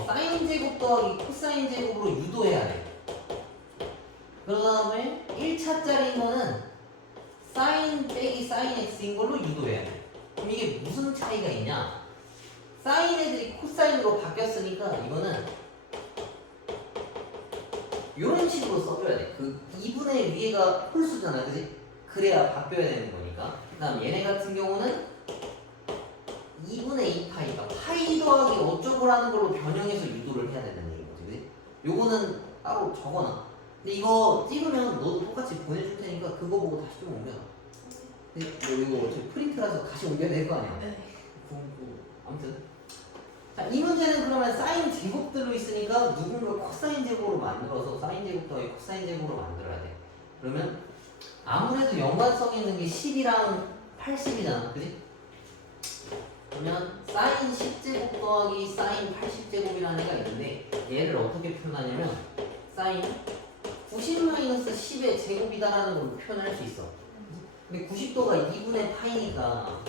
사인 제곱 더하기 코사인 제곱으로 유도해야 돼. 그 다음에 1차짜리인 거는 사인 빼기 사인 x인 걸로 유도해야 돼. 그럼 이게 무슨 차이가 있냐? 사인 애들이 코사인으로 바뀌었으니까 이거는 이런 식으로 써줘야 돼. 그 2분의 위에가 홀수잖아, 그지? 그래야 바뀌어야 되는 거니까. 그 다음 얘네 같은 경우는 2분의 2 파이가 파이 더하기 어쩌고라는 걸로 변형해서 유도를 해야 된다는 얘기인 거지, 그지? 요거는 따로 적어놔. 근데 이거 찍으면 너도 똑같이 보내줄 테니까 그거 보고 다시 좀 옮겨놔. 근데 이거 어차피 프린트라서 다시 옮겨야 될 거 아니야? 네. 아무튼 자, 이 문제는 그러면 사인 제곱들로 있으니까 누군가 코사인 제곱으로 만들어서 사인 제곱 더하기 코사인 제곱으로 만들어야 돼. 그러면 아무래도 연관성 있는 게 10이랑 80이잖아, 그지? 그러면 사인 10제곱 더하기 사인 80제곱이라는 애가 있는데 얘를 어떻게 표현하냐면 사인 90-10의 제곱이다라는 걸로 표현할 수 있어. 근데 90도가 2분의 파이니까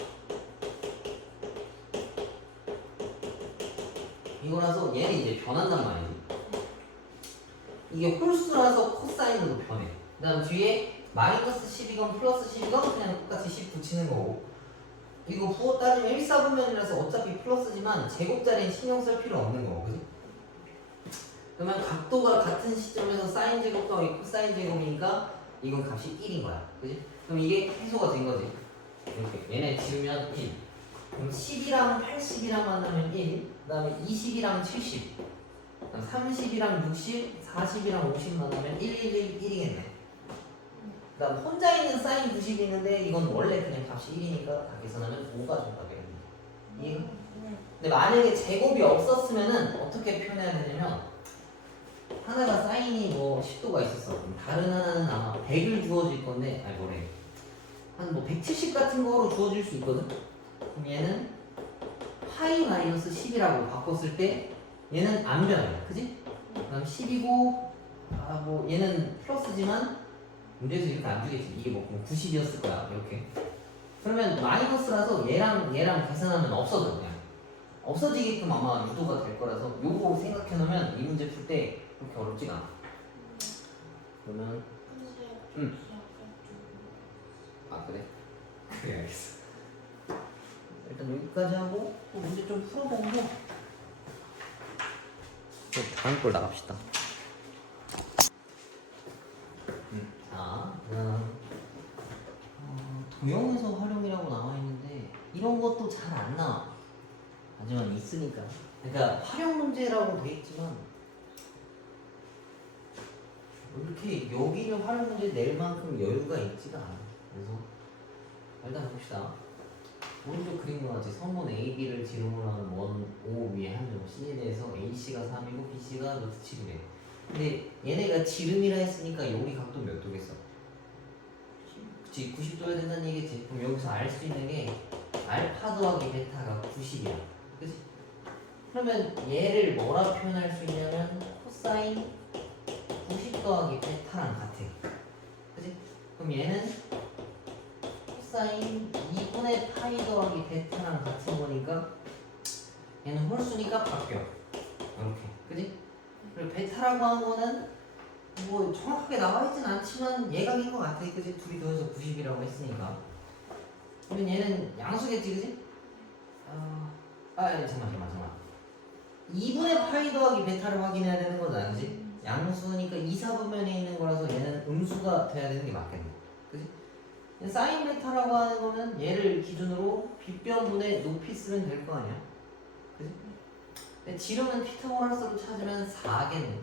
이거라서 얘는 이제 변한단 말이지. 이게 홀수라서 코사인으로 변해. 그 다음 뒤에 마이너스 10이건 플러스 10이건 그냥 똑같이 10 붙이는 거고, 이거 부호 따지면 1, 4분면이라서 어차피 플러스지만 제곱자리는 신경 쓸 필요 없는 거고, 그지? 그러면 각도가 같은 시점에서 사인 제곱 더하기 코사인 제곱이니까 이건 값이 1인 거야, 그지? 그럼 이게 해소가 된 거지. 이렇게 얘네 지우면 1. 그럼 10이랑 80이랑 만나면 1, 그 다음에 20이랑 70. 30이랑 60, 40이랑 50 나누면 111이겠네. 그다음 혼자 있는 사인 90이 있는데 이건 원래 그냥 값이 1이니까 다 계산하면 5가 정답이겠네. 이해가? 근데 만약에 제곱이 없었으면은 어떻게 표현해야 되냐면 하나가 사인이 뭐 10도가 있었어. 그럼 다른 하나는 아마 100을 주어질 건데 아니 뭐래 한 뭐 170 같은 거로 주어질 수 있거든. 그럼 얘는 파이 마이너스 10이라고 바꿨을 때 얘는 안 변해. 그지? 그럼 10이고 아 뭐 얘는 플러스지만 문제에서 이렇게 안 주겠지. 이게 뭐 90이었을 거야. 이렇게. 그러면 마이너스라서 얘랑 계산하면 없어져 그냥. 없어지게끔 아마 유도가 될 거라서 요거 생각해 놓으면 이 문제 풀 때 그렇게 어렵지가 않아. 그러면 아 그래? 그래 알겠어. 일단 여기까지 하고 또 문제 좀 풀어보고 또 다음 걸 나갑시다. 자, 도형에서 활용이라고 나와 있는데 이런 것도 잘 안 나와. 하지만 있으니까. 그러니까 활용 문제라고 돼 있지만 이렇게 여기를 활용 문제 낼 만큼 여유가 있지가 않아. 그래서 일단 봅시다. 오른쪽 그린 거 같이 선분 AB를 지름으로 하는 원 O 위에 한 점 C에 대해서 AC가 3이고 BC가 루트 7이래. 근데 얘네가 지름이라 했으니까 여기 각도 몇 도겠어? 그치 90도여야 된다는 얘기지. 그럼 여기서 알 수 있는 게 알파 더하기 베타가 90이야. 그치? 그러면 얘를 뭐라 표현할 수 있냐면 코사인 90 더하기 베타랑 같아. 그치? 그럼 얘는 코사인 2분의 파이 더하기 베타랑 같은 거니까 얘는 홀수니까 바뀌어. 이렇게. 그치? 그리고 베타라고 하는 거는 뭐 정확하게 나와 있진 않지만 얘각인 것 같아. 그치? 둘이 더해서 90이라고 했으니까. 그러면 얘는 양수겠지, 그치? 잠깐만. 2분의 파이 더하기 베타를 확인해야 되는 거잖아, 그치? 양수니까 2, 4분면에 있는 거라서 얘는 음수가 돼야 되는 게 맞겠네. 그치? 사인 베타라고 하는 거는 얘를 기준으로 빗변분의 높이 쓰면 될 거 아니야? 그치? 근데 지름은 피타고라스로 찾으면 4겠네.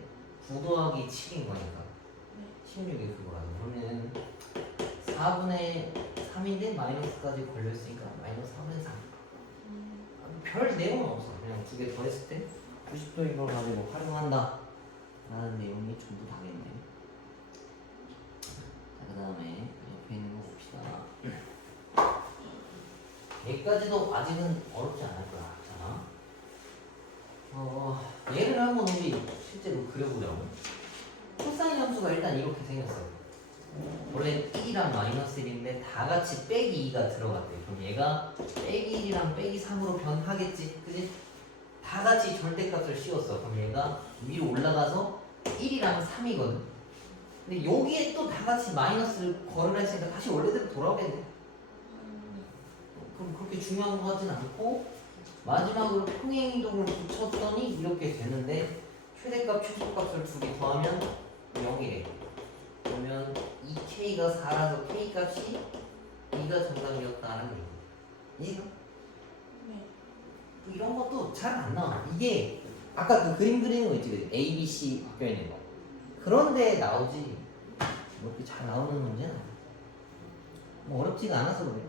9 더하기 7인 거니까. 16이 그거라서. 그러면 4분의 3인데 마이너스까지 걸려있으니까 마이너스 4분의 3. 별 내용은 없어. 그냥 두 개 더했을 때 90도인 걸 가지고 활용한다 라는 내용이 전부 다겠네. 자, 그 다음에 옆에 있는 거 봅시다. 여기까지도 아직은 어렵지 않을 거야. 자, 얘를 한번 우리 실제로 그려보자고. 코사인 함수가 일단 이렇게 생겼어요. 원래 1이랑 마이너스 1인데 다 같이 빼기 2가 들어갔대. 그럼 얘가 빼기 1이랑 빼기 3으로 변하겠지, 그지? 다 같이 절대값을 씌웠어. 그럼 얘가 위로 올라가서 1이랑 3이거든. 근데 여기에 또 다 같이 마이너스를 걸으라 했으니까 다시 원래대로 돌아오겠네. 그럼 그렇게 중요한 것 같진 않고 마지막으로 평행이동을 붙였더니 이렇게 되는데 최대값, 최소값을 두 개 더하면 0이래. 그러면 2K가 4라서 K값이 2가 정답이었다는 얘기. 이해가? 네. 이런 것도 잘 안 나와. 이게 아까 그 그림 그리는 거 있지, A, B, C 바뀌어 있는 거. 그런데 나오지. 뭐 이렇게 잘 나오는 문제는 아니야. 뭐 어렵지가 않아서 그래.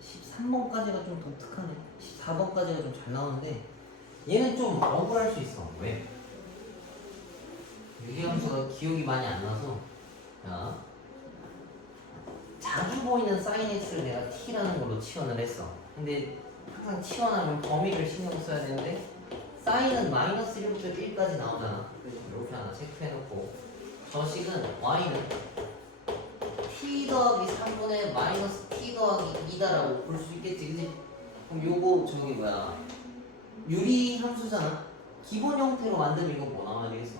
13번까지가 좀 독특하네. 14번까지가 좀 잘 나오는데 얘는 좀 억울할 수 있어. 왜? 유기함수가 기억이 많이 안 나서. 자, 자주 보이는 sin x를 내가 t라는 걸로 치환을 했어. 근데 항상 치환하면 범위를 신경 써야 되는데 sin은 마이너스 1부터 1까지 나오잖아. 그래서 이렇게 하나 체크해놓고 저식은 y는 t 더하기 3분의 마이너스 t 더하기 2다라고 볼 수 있겠지, 그치? 그럼 요거 저기 뭐야 유리 함수잖아. 기본 형태로 만들면 이거 뭐 나와야 되겠어?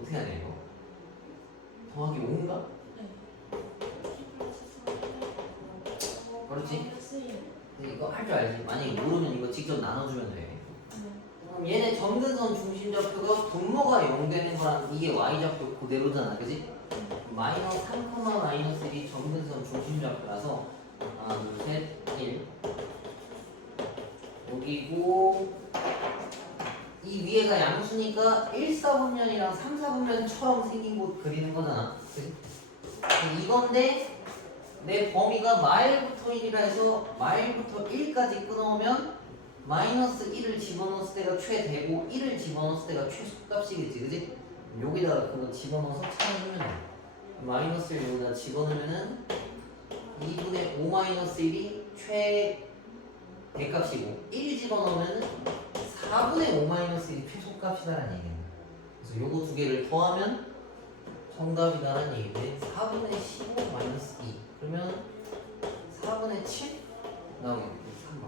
어떻게 하냐 이거? 더하기 5인가? 그렇지? 근데 이거 할 줄 알지? 만약에 모르면 이거 직접 나눠주면 돼. 그럼 얘네 점근선 중심좌표가 분모가 0 되는 거랑 이게 y좌표 그대로잖아, 그지? 마이너스 3, 마이너스 1이 점근선 중심좌표라서 하나, 둘, 셋, 1 여기고 이 위에가 양수니까 1, 4분면이랑 3, 4분면처럼 생긴 곳 그리는 거잖아. 그치? 이건데 내 범위가 마일부터 1이라 해서 마일부터 1까지 끊어오면 마이너스 1을 집어넣었을 때가 최대고 1을 집어넣었을 때가 최소값이겠지, 그지? 여기다가 그거 집어넣어서 찾아주면 돼. 마이너스를 여기다 집어넣으면은 2분의 5 마이너스 1이 최대값이고 1 집어넣으면은 4분의 5 마이너스 1이 최소값이다라는 얘기야. 그래서 요거 두 개를 더하면 정답이다라는 얘기인데 4분의 15 마이너스 2 그러면 4분의 7 나오겠네. 3번.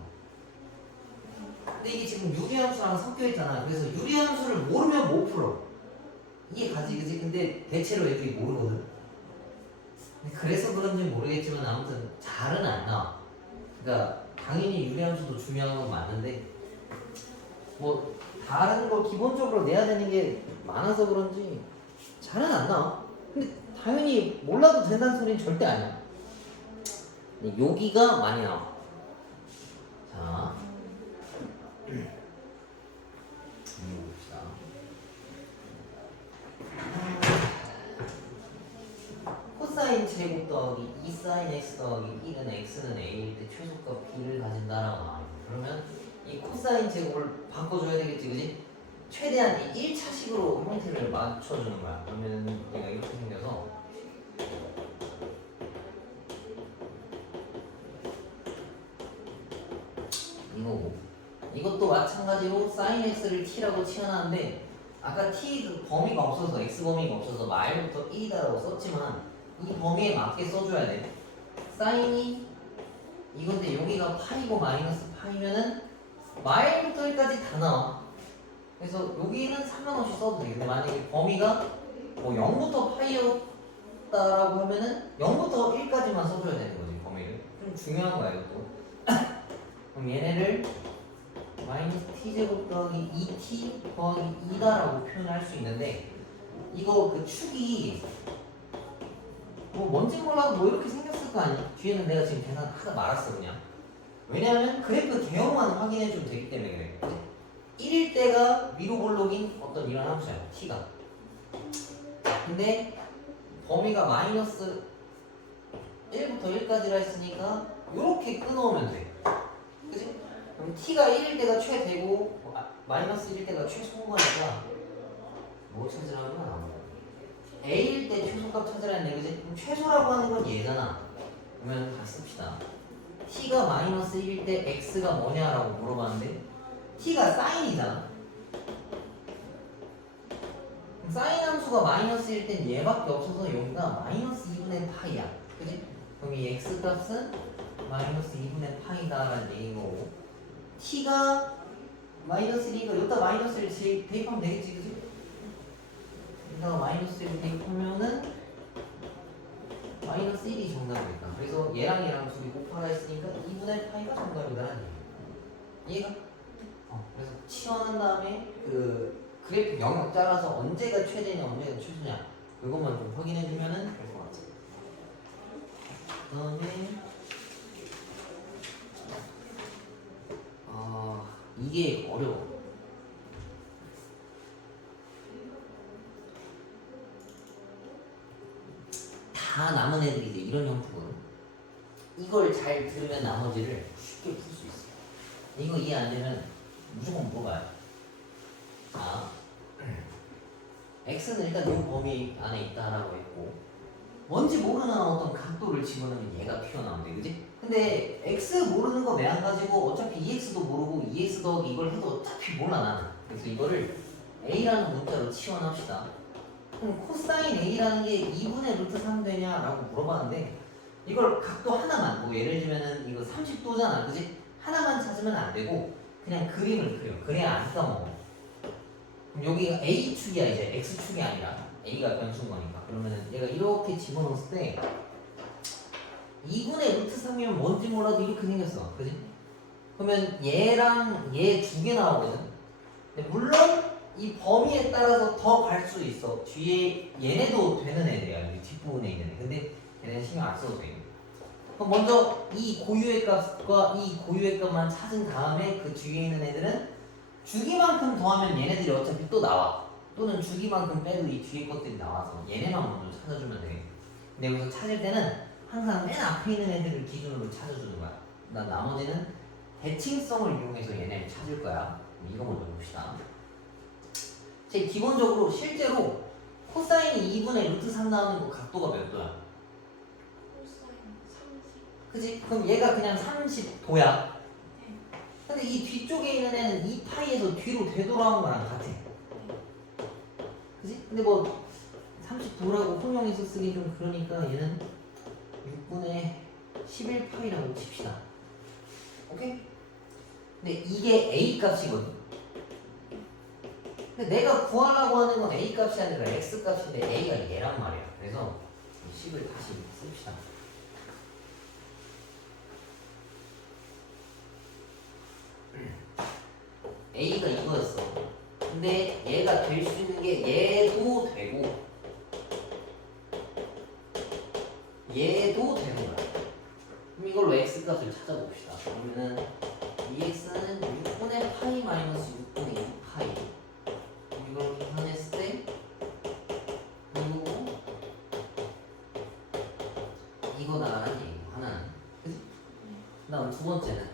근데 이게 지금 유리함수랑 섞여 있잖아. 그래서 유리함수를 모르면 못 풀어. 이게 가지, 그지? 근데 대체로 애들이 모르거든. 그래서 그런지 모르겠지만 아무튼 잘은 안 나와. 그러니까 당연히 유리함수도 중요한 건 맞는데 뭐 다른 거 기본적으로 내야 되는 게 많아서 그런지 잘은 안 나와. 근데 당연히 몰라도 된다는 소리는 절대 아니야. 근데 여기가 많이 나와. 자, 이거 봅시다. 코사인 제곱 더하기 2사인 x 더하기 1은 x는 a일 때 최소값 b를 가진다라고 나와요. 그러면 이 코사인 제곱을 바꿔줘야 되겠지, 그지? 최대한 이 1차식으로 형태를 맞춰주는 거야. 그러면 얘가 이렇게 생겨서 이거고 이것도 마찬가지로 sin x를 t라고 치환하는데 아까 t 그 범위가 없어서 x 범위가 없어서 마일부터 1이다라고 썼지만 이 범위에 맞게 써줘야 돼. 사인이 이건데 여기가 파이고 마이너스 파이면은 마일부터 1까지 다 나와. 그래서 여기는 상관없이 써도 돼. 근데 만약에 범위가 뭐 0부터 파이였다라고 하면은 0부터 1까지만 써줘야 되는 거지, 범위를. 좀 중요한 거야, 이것도. 그럼 얘네를 마이너스 t제곱 더하기 2t 더하기 2다라고 표현할 수 있는데 이거 그 축이 뭐 뭔지 몰라도 뭐 이렇게 생겼을 거 아니야? 뒤에는 내가 지금 계산하다 말았어 그냥. 왜냐하면 그래프 개형만 확인해 주면 되기 때문에 그래. 1일 때가 위로 볼록인 어떤 이런 함수야, t가. 근데 범위가 마이너스 1부터 1까지라 했으니까 이렇게 끊어오면 돼. 그치? 그럼 t가 1일 때가 최대고 마이너스 1일 때가 최소인 거니까 뭐 찾으라면 a일 때 최소값 찾으라는 얘기지? 그럼 최소라고 하는 건 얘잖아. 그러면 다시 씁시다. t가 마이너스 1일 때 x가 뭐냐라고 물어봤는데 t가 사인이잖아. 사인 함수가 마이너스일 땐 얘밖에 없어서 여기가 마이너스 2분의 파이야. 그지? 그럼 이 x 값은 마이너스 2분의 파이다라는 얘기인 거고 t가 마이너스 1이니까 여기다 마이너스 1 대입하면 되겠지, 그지? 여기다가 마이너스 1 대입하면은 마이너스 1이 정답이겠다. 그래서 얘랑 둘이 곱하라 했으니까 2분의 파이가 정답이다라는 얘기야. 이해가? 그래서 치환한 다음에 그 그래프 영역 잘라서 언제가 최대냐 언제가 최소냐 그것만 좀 확인해 주면은 될 것 같아. 그다음에 이게 어려워. 다 남은 애들이 이제 이런 형태거든. 이걸 잘 들으면 나머지를 쉽게 풀 수 있어. 이거 이해 안 되면 무조건 물어봐요. 자, x는 일단 이 범위 안에 있다라고 했고 뭔지 모르는 어떤 각도를 집어넣으면 얘가 튀어나오는데, 그지? 근데 x 모르는 거 매한 가지고 어차피 2x도 모르고 2x 더하기 이걸 해도 어차피 몰라 나는. 그래서 이거를 a라는 문자로 치환합시다. 그럼 코사인 a라는 게 2분의 루트 3 되냐라고 물어봤는데 이걸 각도 하나만, 뭐 예를 들면은 이거 30도잖아, 그지? 하나만 찾으면 안 되고 그냥 그림을 그려. 그래야 안 까먹어. 그럼 여기가 A축이야, 이제 X축이 아니라 A가 변수인 거니까. 그러면은 얘가 이렇게 집어넣었을 때 2분의 루트 3이면 뭔지 몰라도 이렇게 생겼어, 그지? 그러면 얘랑 얘 두 개 나오거든. 근데 물론 이 범위에 따라서 더 갈 수 있어. 뒤에 얘네도 되는 애들이야. 여기 뒷부분에 있는 애. 근데 얘네는 신경 안 써도 돼. 그럼 먼저 이 고유의 값과 이 고유의 값만 찾은 다음에 그 뒤에 있는 애들은 주기만큼 더하면 얘네들이 어차피 또 나와. 또는 주기만큼 빼도 이 뒤에 것들이 나와서 얘네만 먼저 찾아주면 돼. 근데 여기서 찾을 때는 항상 맨 앞에 있는 애들을 기준으로 찾아주는 거야. 난 나머지는 대칭성을 이용해서 얘네를 찾을 거야. 이거 먼저 봅시다. 제 기본적으로 실제로 코사인이 2분의 루트 3 나오는 그 각도가 몇 도야? 코사인 30. 그지? 그럼 얘가 그냥 30도야. 네. 근데 이 뒤쪽에 있는 애는 2파이에서 뒤로 되돌아온 거랑 같아. 그지? 근데 뭐 30도라고 혼용해서 쓰기 좀 그러니까 얘는 6분의 11파이라고 칩시다. 오케이? 근데 이게 A 값이거든. 근데 내가 구하려고 하는 건 A 값이 아니라 X 값인데 A가 얘란 말이야. 그래서 10을 다시 씁시다. A가 이거였어. 근데 얘가 될 수 있는 게 얘도 되고 얘도 되는 거야. 그럼 이걸로 x 값을 찾아봅시다. 그러면은 2x는 6분의 파이 마이너스 6분의 2파이. 이걸 계산했을 때 이거 나가는 얘기고 하나는. 그치? 그다음 두 번째는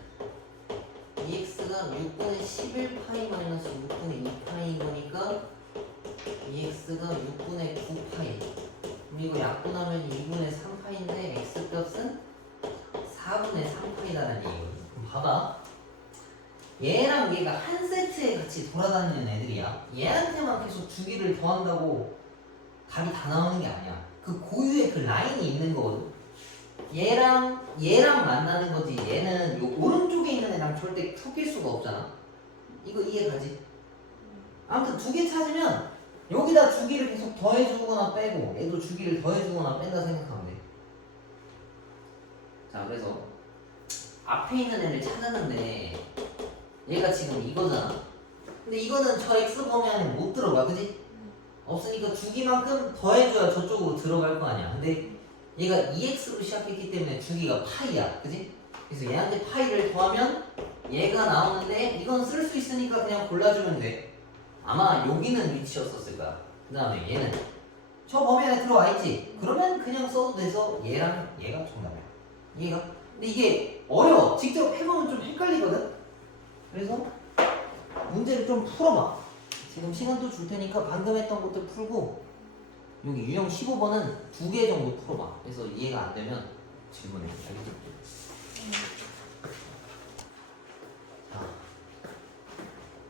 2x가 6분의 11파이 마이너스 6분의 2파이인 거니까 2x가 6분의 9파이. 그럼 이거 약분하면 2분의 3파인데 x값은 4분의 3파이다라는 얘기거든. 그럼 봐봐. 얘랑 얘가 한 세트에 같이 돌아다니는 애들이야. 얘한테만 계속 주기를 더한다고 답이 다 나오는 게 아니야. 그 고유의 그 라인이 있는 거거든. 얘랑 만나는 거지. 얘는 요 오른쪽에 있는 애랑 절대 섞일 수가 없잖아. 이거 이해가지? 아무튼 두 개 찾으면 여기다 주기를 계속 더해주거나 빼고 얘도 주기를 더해주거나 뺀다 생각하면 돼. 자, 그래서 앞에 있는 애를 찾았는데 얘가 지금 이거잖아. 근데 이거는 저 x 범위 안에 못 들어가, 그지? 없으니까 주기만큼 더해줘야 저쪽으로 들어갈 거 아니야. 근데 얘가 2x로 시작했기 때문에 주기가 파이야, 그지? 그래서 얘한테 파이를 더하면 얘가 나오는데 이건 쓸 수 있으니까 그냥 골라주면 돼. 아마 여기는 위치였었을 거야. 그 다음에 얘는 저 범위 안에 들어와 있지? 그러면 그냥 써도 돼서 얘랑 얘가 정답이야. 얘가. 근데 이게 어려워. 직접 해보면 좀 헷갈리거든? 그래서 문제를 좀 풀어봐. 지금 시간도 줄 테니까 방금 했던 것도 풀고 여기 유형 15번은 2개 정도 풀어봐. 그래서 이해가 안 되면 질문해. 알겠지?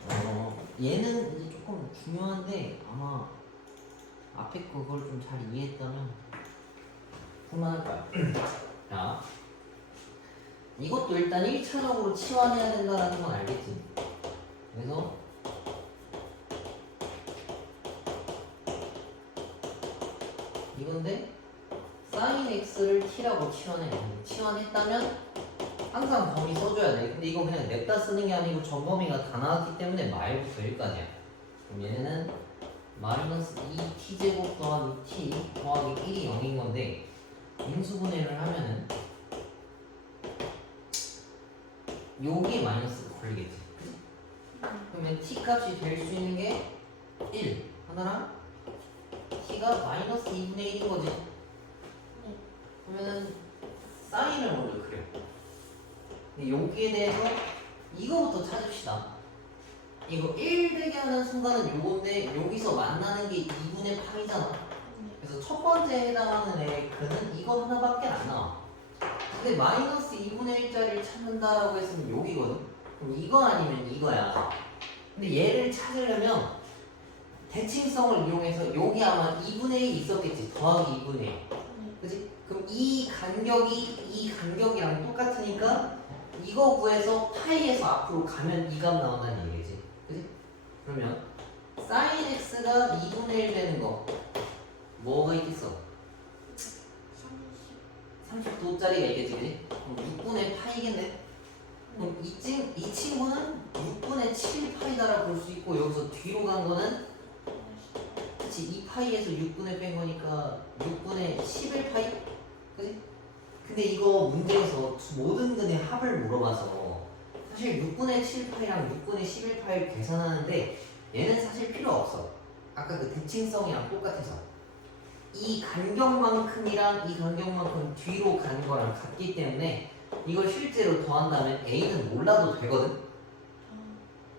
자, 얘는 이제 조금 중요한데 아마 앞에 그걸 좀 잘 이해했다면 할만할 거야. 자, 이것도 일단 1차적으로 치환해야 된다는 건 알겠지? 그래서 이건데 sin x를 t라고 치환해. 치환했다면 항상 범위 써줘야 돼. 근데 이거 그냥 냅다 쓰는 게 아니고 전범위가 다 나왔기 때문에 말부터 여기까지야. 그럼 얘네는 마이너스 2t제곱 더하기 t 더하기 1이 0인 건데 인수분해를 하면은 여기에 마이너스가 걸리겠지. 그러면 t 값이 될 수 있는 게 1 하나랑 t가 마이너스 2분의 1인 거지. 그러면은 사인을 먼저 그려. 근데 여기에 대해서 이거부터 찾읍시다. 이거 1 되게 하는 순간은 요건데 여기서 만나는 게 2분의 파이잖아. 그래서 첫 번째 해당하는 애 그는 이거 하나밖에 안 나와. 근데 마이너스 2분의 1짜리를 찾는다라고 했으면 여기거든. 그럼 이거 아니면 이거야. 근데 얘를 찾으려면 대칭성을 이용해서 여기 아마 2분의 1이 있었겠지. 더하기 2분의 1. 그치? 그럼 이 간격이랑 똑같으니까 이거 구해서 파이에서 앞으로 가면 이 값 나온다는 얘기지. 그치? 그러면 sin x가 2분의 1 되는 거 뭐가 있겠어? 30도짜리가 있겠지, 그치? 그럼 6분의 파이겠네? 그럼 이 친구는 6분의 7파이다라 볼 수 있고 여기서 뒤로 간 거는 여기에서 6분의 뺀 거니까 6분의 11파이? 그지? 근데 이거 문제에서 모든 근의 합을 물어봐서 사실 6분의 7파이랑 6분의 11파이를 계산하는데 얘는 사실 필요 없어. 아까 그 대칭성이랑 똑같아서 이 간격만큼이랑 이 간격만큼 뒤로 가는 거랑 같기 때문에 이걸 실제로 더한다면 A는 몰라도 되거든?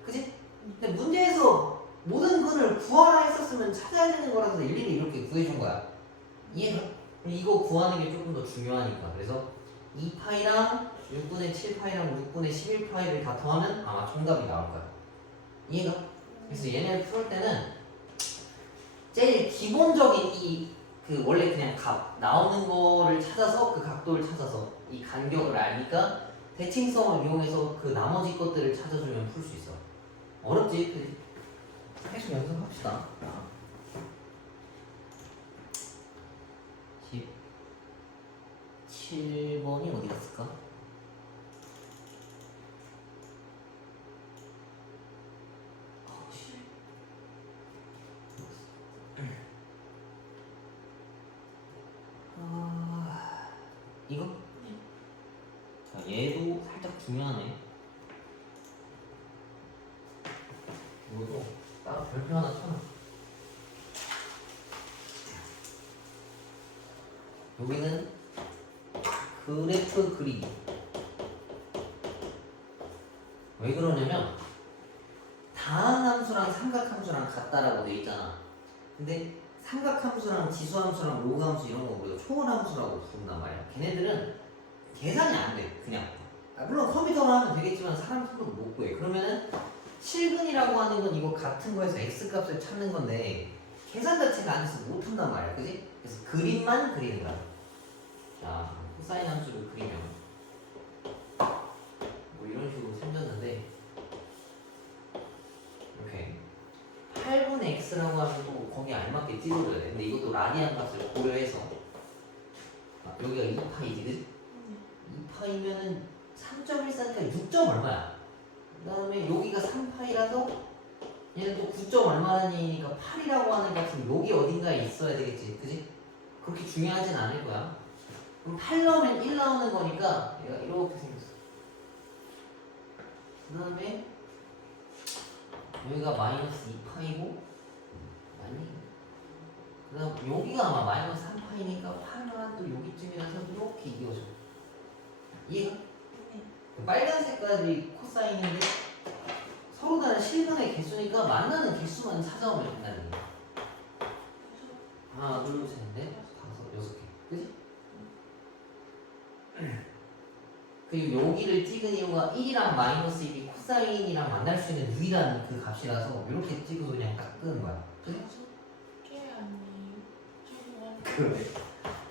그지? 근데 문제에서 모든 근을 구하라 했었으면 찾아야 되는 거라서 일일이 이렇게 구해준 거야. 이해가? 이거 구하는 게 조금 더 중요하니까. 그래서 2파이랑 6분의 7파이랑 6분의 11파이를 다 더하면 아마 정답이 나올 거야. 이해가? 그래서 얘네를 풀 때는 제일 기본적인 그 원래 그냥 값 나오는 거를 찾아서 그 각도를 찾아서 이 간격을 알니까 대칭성을 이용해서 그 나머지 것들을 찾아주면 풀 수 있어. 어렵지? 그지? 계속 연습합시다. 17번이 어디 갔을까? 이거? 자, 얘도 살짝 중요하네. 이것도 따로 별표 하나 쳐놔. 여기는 그래프 그리기. 왜 그러냐면 다항함수랑 삼각함수랑 같다라고 돼 있잖아. 근데 삼각함수랑 지수함수랑 로그함수 이런 거 우리가 초월함수라고 부른단 말이야. 걔네들은 계산이 안 돼. 그냥 물론 컴퓨터로 하면 되겠지만 사람 손으로 못 구해. 그러면은 실근이라고 하는 건 이거 같은 거에서 x값을 찾는 건데 계산 자체가 안 돼서 못 한단 말이야. 그지? 그래서 그림만 그리는 거야. 자, 코사인 함수를 그리면 뭐 이런 식으로 생겼는데 이렇게 8분의 x라고 하면 또 거기에 알맞게 찍어줘야 돼. 근데 이것도 라디안 값을 고려해서 여기가 2파이지, 그지? 2파이면은 3.14니까 6점 얼마야? 그 다음에 여기가 3파이라서 얘는 또 9점 얼마니까 8이라고 하는 값은 여기 어딘가에 있어야 되겠지, 그지? 그렇게 중요하진 않을 거야. 그럼 8 넣으면 1 나오는 거니까 얘가 이렇게 생겼어. 그 다음에 여기가 마이너스 2파이고 아니 그 다음 여기가 아마 마이너스 3파이니까 8은 또 여기쯤이라서 이렇게 이어져. 이해가? 네. 빨간 색깔이 코사인인데 서로 다른 실근의 개수니까 만나는 개수만 찾아오면 된다는 거야. 하나, 둘, 셋, 넷, 다섯, 여섯 개. 그지? 그리고 여기를 찍은 이유가 1이랑 마이너스 1이 코사인이랑 만날 수 있는 유일한 그 값이라서 이렇게 찍어서 그냥 딱 끄는 거야. 그지? 게 아니에요. 저거 그러네.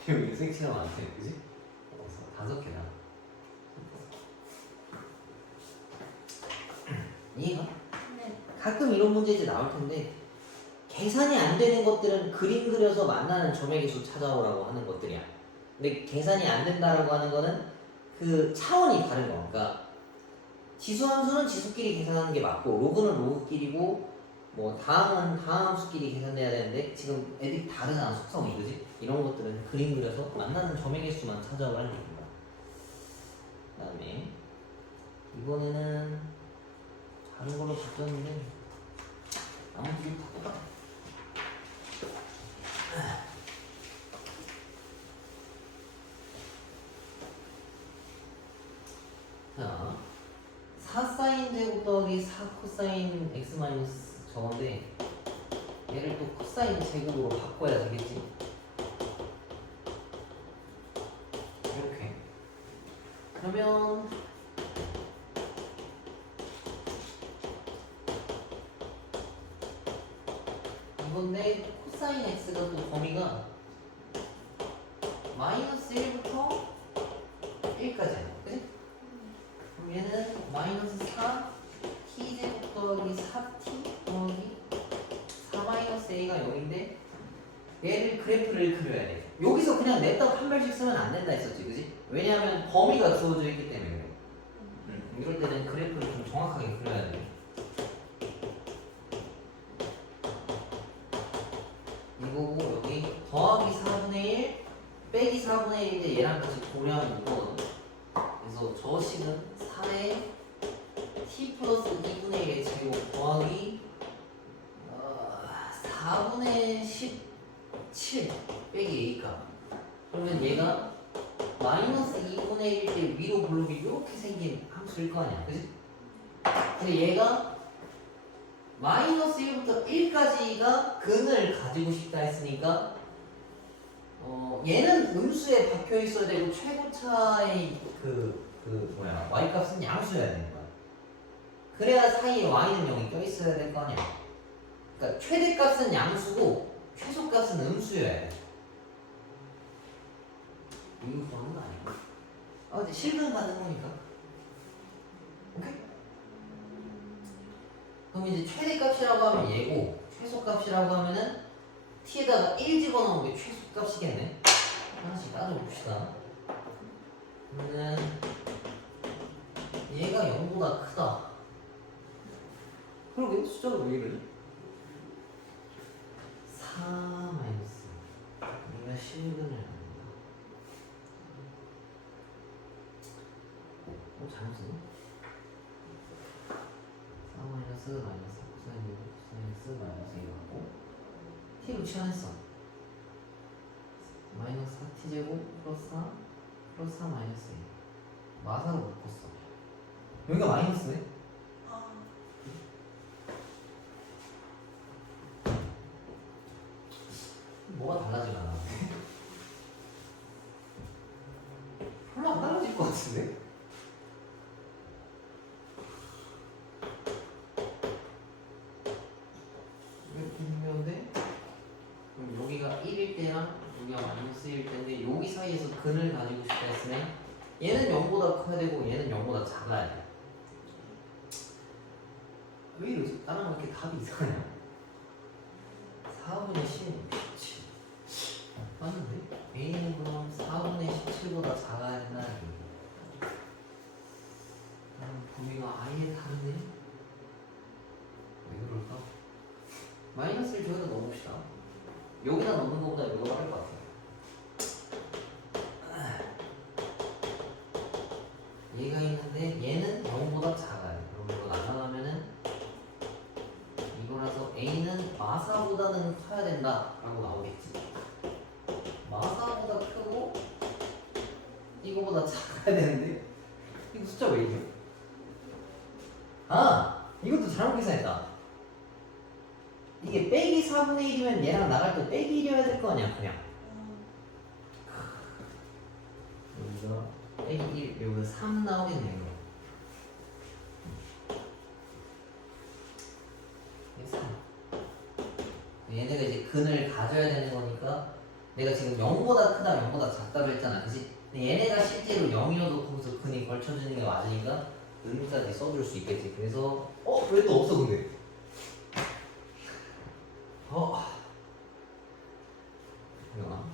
여기 색치가 많대. 그지? 다섯 개다. 이해가? 네. 가끔 이런 문제지 나올 텐데 계산이 안 되는 것들은 그림 그려서 만나는 점의 개수 찾아오라고 하는 것들이야. 근데 계산이 안 된다라고 하는 거는 그 차원이 다른 거. 그러니까 지수함수는 지수끼리 계산하는 게 맞고 로그는 로그끼리고 뭐 다항은 다항함수끼리 계산돼야 되는데 지금 애들이 다르잖아, 속성이. 그지? 이런 것들은 그림 그려서 만나는 점의 개수만 찾아오라는 얘기입니다. 그 다음에 이번에는 다른 걸로 바꿨는데 나머지 다 똑같아. 자, 4사인 제곱 더하기 4코사인 x 마이너스 저건데 얘를 또 코사인 제곱으로 바꿔야 되겠지? 이렇게. 그러면 이건데 코사인 x가 또 범위가 마이너스 1부터 1까지야. 그치? 그럼 얘는 마이너스 4 t제곱 더하기 4t 더하기 4 마이너스 a가 0인데 얘를 그래프를 그려야 돼. 여기서 그냥 냈다 한 발씩 쓰면 안 된다 했었지, 그지? 왜냐하면 범위가 주어져 있기 때문에 그래. 이럴 때는 그래프를 좀 정확하게 그려야 돼. 이거고 빼기 4분의 1인데 얘랑 같이 고려하면 이거거든. 그래서 저 식은 3의 t 플러스 2분의 1의 제곱 더하기 4분의 17 빼기 a값. 그러면 얘가 마이너스 2분의 1 때 위로 블록이 이렇게 생긴 함수일 거 아니야, 그지? 근데 얘가 마이너스 1부터 1까지가 근을 가지고 싶다 했으니까 얘는 음수에 박혀 있어야 되고 최고차의 y 값은 양수여야 되는 거야. 그래야 사이에 y는 0이 껴 있어야 될 거 아니야. 그러니까 최대값은 양수고 최소값은 음수여야 돼. 이거 그런 거 아니야? 이제 실근 가는 거니까. 오케이? 그럼 이제 최대값이라고 하면 얘고 최소값이라고 하면은 t에다가 1 집어넣은 게 최소값이겠네. 하나씩 따져봅시다. 그러면은 얘가 0보다 크다. 그러게 숫자가 왜 이러지? 4 마이너스 얘가 실근을 합니다. 잘못 쓰네. 4 마이너스 마이너스 코사인 코사인스 마이너스 2하고 t로 치환했어. 마이너스 4t제곱 플러스 4 플러스 4 마이너스 2 마사로 묶었어. 여기가 마이너스네? 뭐가 달라지려나? 별로 안 달라질 것 같은데? 왜 분명한데? 그럼 여기가 1일 때랑 여기가 마이너스 1일 때인데 여기 사이에서 근을 가지고 싶다 했으면 얘는 0보다 커야 되고 얘는 0보다 작아야 돼. 왜 이러지? 나랑 왜 이렇게 답이 이상하냐? 4분의 17 맞는데? A는 그럼 4분의 17보다 작아야 된다는 얘기야. 범위가 아예 다르네? 왜 그럴까? 마이너스를 저기다 넣어봅시다. 여기다 넣는 것보다 여기가 빠를 것 같아요. 얘가 있는데 얘는 0보다 작아요. 그럼 이거 나타나면은 이거라서 A는 마사보다는 커야 된다 라고 나오겠지. 마사보다 크고 이거보다 작아야 되는데 이거 숫자 왜 이래? 이것도 잘못 계산했다. 이게 빼기 4분의 1이면 얘랑 나갈 때 빼기 1이어야 될 거 아니야 그냥. 여기가 빼기 1 여기 3 나오겠네 이거. 3 얘네가 이제 근을 가져야 되는 거니까 내가 지금 0보다 크다 0보다 작다고 했잖아 그치? 근데 얘네가 실제로 0이어도 거기서 근이 걸쳐지는 게 맞으니까 은까지 써줄 수 있겠지. 그래서 왜 또 없어 근데 이거나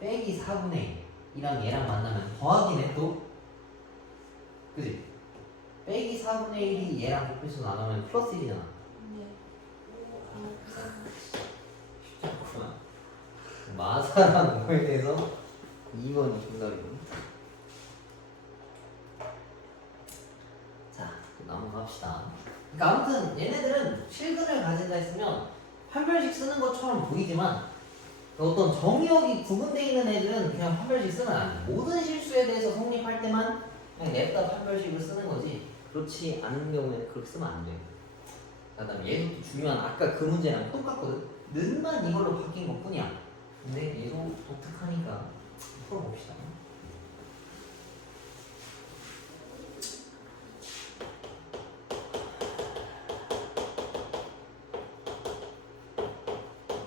빼기 4분의 1이랑 얘랑 만나면 더하기네 또 그치? 빼기 4분의 1이 얘랑 곱해서 나누면 플러스 1이잖아. 네. 쉽지 않구나. 마사랑 뭐에 대해서 2번이 정답이고. 자, 또 넘어갑시다. 그러니까 아무튼 얘네들은 실근을 가진다 했으면 판별식 쓰는 것처럼 보이지만 어떤 정의역이 구분되어 있는 애들은 그냥 판별식 쓰면 안 돼. 모든 실수에 대해서 성립할 때만 그냥 냅다 판별식을 쓰는 거지. 그렇지 않은 경우에는 그렇게 쓰면 안 돼. 그 다음에 얘도 또 중요한 아까 그 문제랑 똑같거든. 는만 이걸로 바뀐 것 뿐이야. 근데 얘도 독특하니까 풀어봅시다.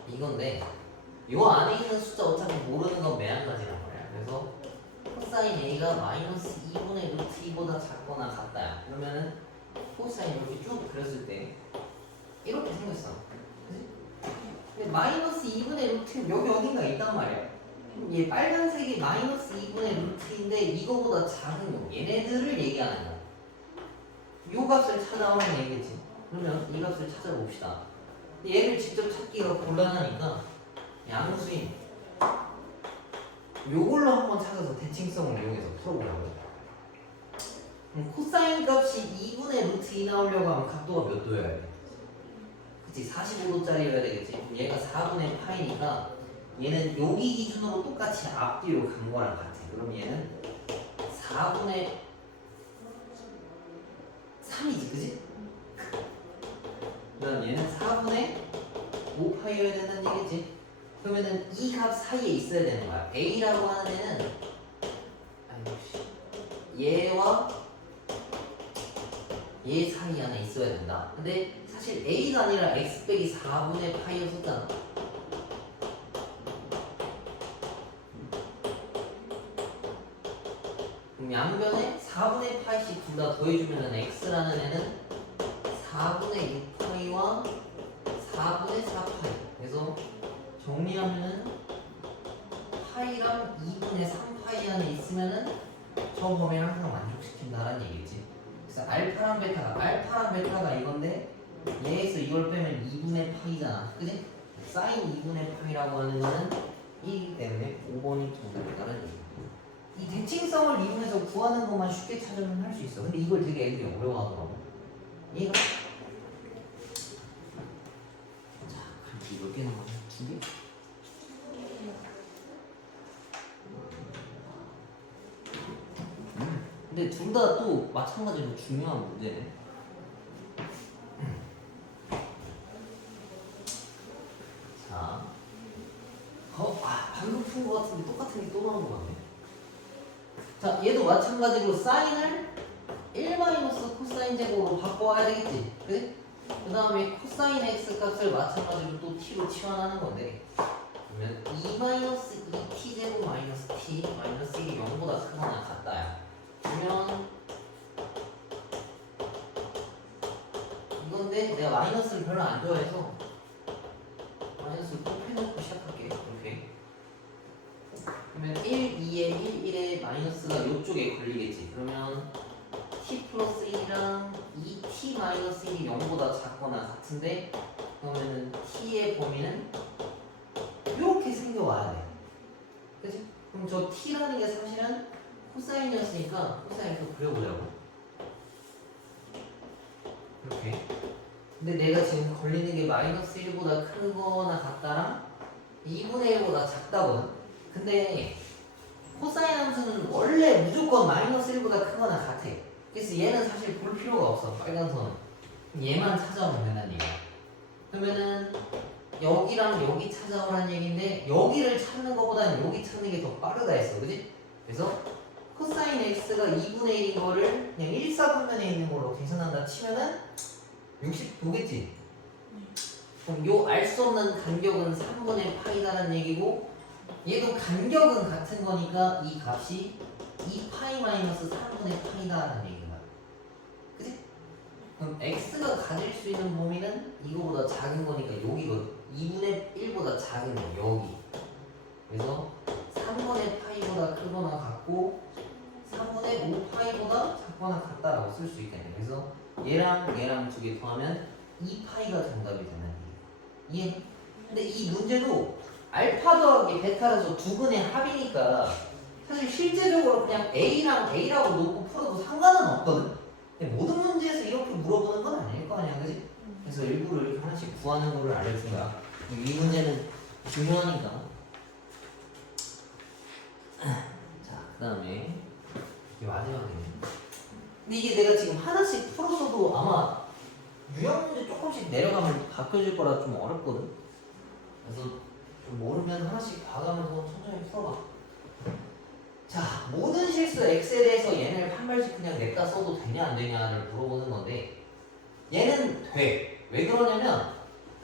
이건데 요 안에 있는 숫자 어차피 모르는 건 매한가지란 말이야. 그래서 코사인 A가 마이너스 2분의 루트 2보다 작거나 같다. 그러면은 코사인 이렇게 쭉 그렸을 때 이렇게 생겼어. 그치? 근데 마이너스 2분의 루트 여기 어딘가 있단 말이야. 그럼 얘 빨간색이 마이너스 2분의 루트인데 이거보다 작은 거 얘네들을 얘기하는 거야. 요 값을 찾아오는 얘기지. 그러면 이 값을 찾아봅시다. 얘를 직접 찾기가 곤란하니까 양수인 요걸로 한번 찾아서 대칭성을 이용해서 풀어보려고요. 코사인 값이 2분의 루트 2 나오려고 하면 각도가 몇 도여야 돼? 그치, 45도짜리여야 되겠지. 그럼 얘가 4분의 파이니까 얘는 여기 기준으로 똑같이 앞뒤로 간 거랑 같아. 그럼 얘는 4분의 3이지, 그지? 그 다음 얘는 4분의 5파이여야 된다는 얘기지. 그러면은 이 값 사이에 있어야 되는 거야. A라고 하는 애는 얘와 얘 사이 안에 있어야 된다. 근데 사실 A가 아니라 X 빼기 4분의 파이였었잖아. 그럼 양변에 4분의 파이씩 둘 다 더해주면은 X라는 애는 4분의 6파이와 4분의 4파이. 그래서 정리하면은 파이랑 2분의 3파이 안에 있으면은 저 범위를 항상 만족시킨다라는 얘기지. 그래서 알파랑 베타가 이건데 얘에서 이걸 빼면 2분의 파이잖아, 그지? 사인 2분의 파이라고 하는 거는 1이기 때문에 5번이 정답이다라는 얘기. 이 대칭성을 이용해서 구하는 것만 쉽게 찾으면 할 수 있어. 근데 이걸 되게 애들이 어려워하더라고. 이해가? 자, 그럼 몇 개 남았냐? 2개? 근데 둘 다 또 마찬가지로 중요한 문제네. 자, 방금 푼 거 같은데 똑같은 게 또 나온 거 같네. 자, 얘도 마찬가지로 사인을 1 마이너스 코사인 제곱으로 바꿔와야 되겠지, 그래? 그 다음에 코사인 x 값을 마찬가지로 또 t로 치환하는 건데, 그러면 2 마이너스 2t 제곱 마이너스 t 마이너스 1이 0보다 크거나 같다야. 그러면 이건데 내가 마이너스를 별로 안 좋아해서 마이너스를 꼭 해놓고 시작할게. 이렇게. 그러면 1, 2에 1, 1에 마이너스가 이쪽에 걸리겠지. 그러면 t 플러스 1이랑 2t 마이너스 1이 0보다 작거나 같은데, 그러면은 t의 범위는 이렇게 생겨와야 돼. 그치? 그럼 저 t라는 게 사실은 코사인이었으니까 코사인을 또 그려보자고. 이렇게. 근데 내가 지금 걸리는 게 마이너스 1보다 크거나 같다랑 2분의 1보다 작다거든. 근데 코사인 함수는 원래 무조건 마이너스 1보다 크거나 같아. 그래서 얘는 사실 볼 필요가 없어. 빨간 선은. 얘만 찾아오면 된다는 얘기야. 그러면은 여기랑 여기 찾아오라는 얘기인데, 여기를 찾는 것보다는 여기 찾는 게 더 빠르다 했어, 그지? 그래서 코사인 x가 2분의 1인 거를 그냥 1사분면에 있는 걸로 계산한다 치면은 60도겠지? 그럼 요 알 수 없는 간격은 3분의 파이다라는 얘기고, 얘도 간격은 같은 거니까 이 값이 2파이 마이너스 3분의 파이다라는 얘기인 거야. 그치? 그럼 x가 가질 수 있는 범위는 이거보다 작은 거니까 여기거든. 2분의 1보다 작은 거, 여기. 그래서 3분의 파이보다 크거나 같고 3분의 5파이보다 작거나 같다라고 쓸 수 있겠네. 그래서 얘랑 얘랑 두 개 더하면 2파이가 정답이 되는 얘기야. 이해? 근데 이 문제도 알파 더하기 베타라서 두 근의 합이니까 사실 실제적으로 그냥 A랑 A라고 놓고 풀어도 상관은 없거든. 근데 모든 문제에서 이렇게 물어보는 건 아닐 거 아니야, 그지? 그래서 일부러 이렇게 하나씩 구하는 거를 알려준 거야. 이 문제는 중요하니까. 자, 그 다음에 이게 마지막이네. 근데 이게 내가 지금 하나씩 풀었어도 아마 유형 문제 조금씩 내려가면 바뀌어질 거라 좀 어렵거든. 그래서 좀 모르면 하나씩 봐가면서 천천히 풀어봐. 자, 모든 실수 x에 대해서 얘를 한 발씩 그냥 냈다 써도 되냐 안 되냐를 물어보는 건데, 얘는 돼. 왜 그러냐면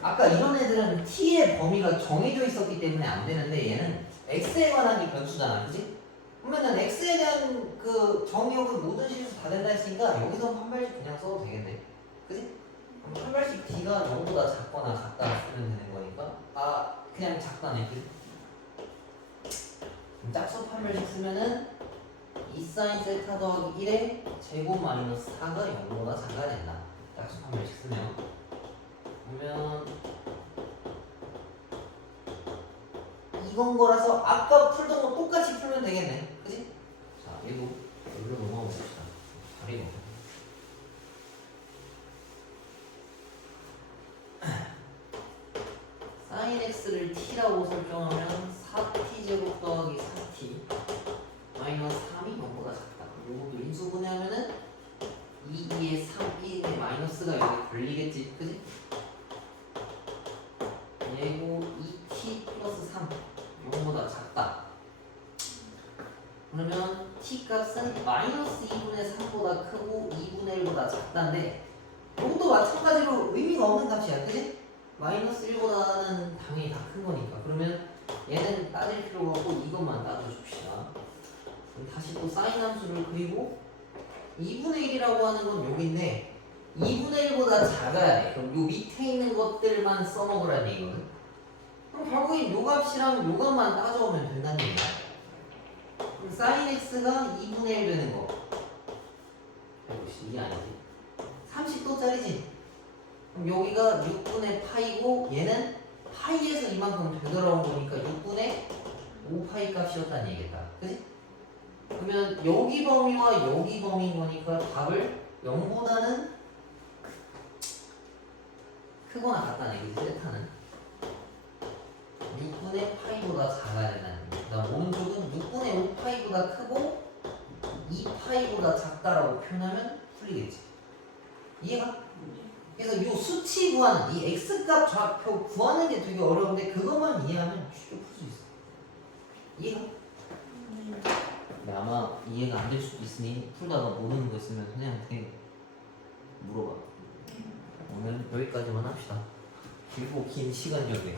아까 이런 애들은 t의 범위가 정해져 있었기 때문에 안 되는데, 얘는 x에 관한 게 변수잖아, 그지? 그러면은 x에 대한 그 정의역은 모든 실수 다 된다 했으니까 여기서 한 발씩 그냥 써도 되겠네, 그지? 그럼 한 발씩 t가 0보다 작거나 같다 쓰면 되는 거니까 그냥 작다네, 그지? 짝수 한 발씩 쓰면은 2sin 세타 더하기 1에 제곱 마이너스 4가 0보다 작아야 된다. 짝수 한 발씩 쓰면. 그러면 이건 거라서 아까 풀던 거 똑같이 풀면 되겠네. 그지? 자, 얘도 여기로 넘어가 봅시다. 다리가 sin x를 t라고 설정하면 4t 제곱 더하기 4t 마이너스 3이 0보다 작다. 요것도 인수분해하면은 2의 3, 1의 마이너스가 여기 걸리겠지. 그지? 얘고 2t 플러스 3 0보다 작다. 그러면 t 값은 마이너스 2분의 3보다 크고 2분의 1보다 작다인데 이것도 마찬가지로 의미가 없는 값이야. 그지? 마이너스 1보다는 당연히 다 큰 거니까. 그러면 얘는 따질 필요가 없고 이것만 따져줍시다. 그럼 다시 또 사인 함수를 그리고 2분의 1이라고 하는 건 여기인데 2분의 1보다 작아야 돼. 그럼 요 밑에 있는 것들만 써먹으라는 얘기거든. 그럼 결국엔 요 값이랑 요 값만 따져오면 된다는 얘기야. 그럼 사인 x가 2분의 1 되는 거. 이게 아니지. 30도짜리지. 그럼 여기가 6분의 파이고 얘는 파이에서 이만큼 되돌아온 거니까 6분의 5파이 값이었다는 얘기겠다. 그지? 그러면 여기 범위와 여기 범위인 거니까 답을 0보다는 크거나 같다는 얘기지. 세타는 6분의 파이보다 작아야 된다는 얘기. 그 다음 오른쪽은 6분의 5파이보다 크고 2파이보다 작다라고 표현하면 풀리겠지. 이해가? 그래서 이 수치 구하는 이 x값 좌표 구하는 게 되게 어려운데 그것만 이해하면 쉽게 풀 수 있어. 이해가? 근데 아마 이해가 안 될 수도 있으니 풀다가 모르는 거 있으면 선생님한테 물어봐. 오늘 여기까지만 합시다. 길고 긴 시간이었네.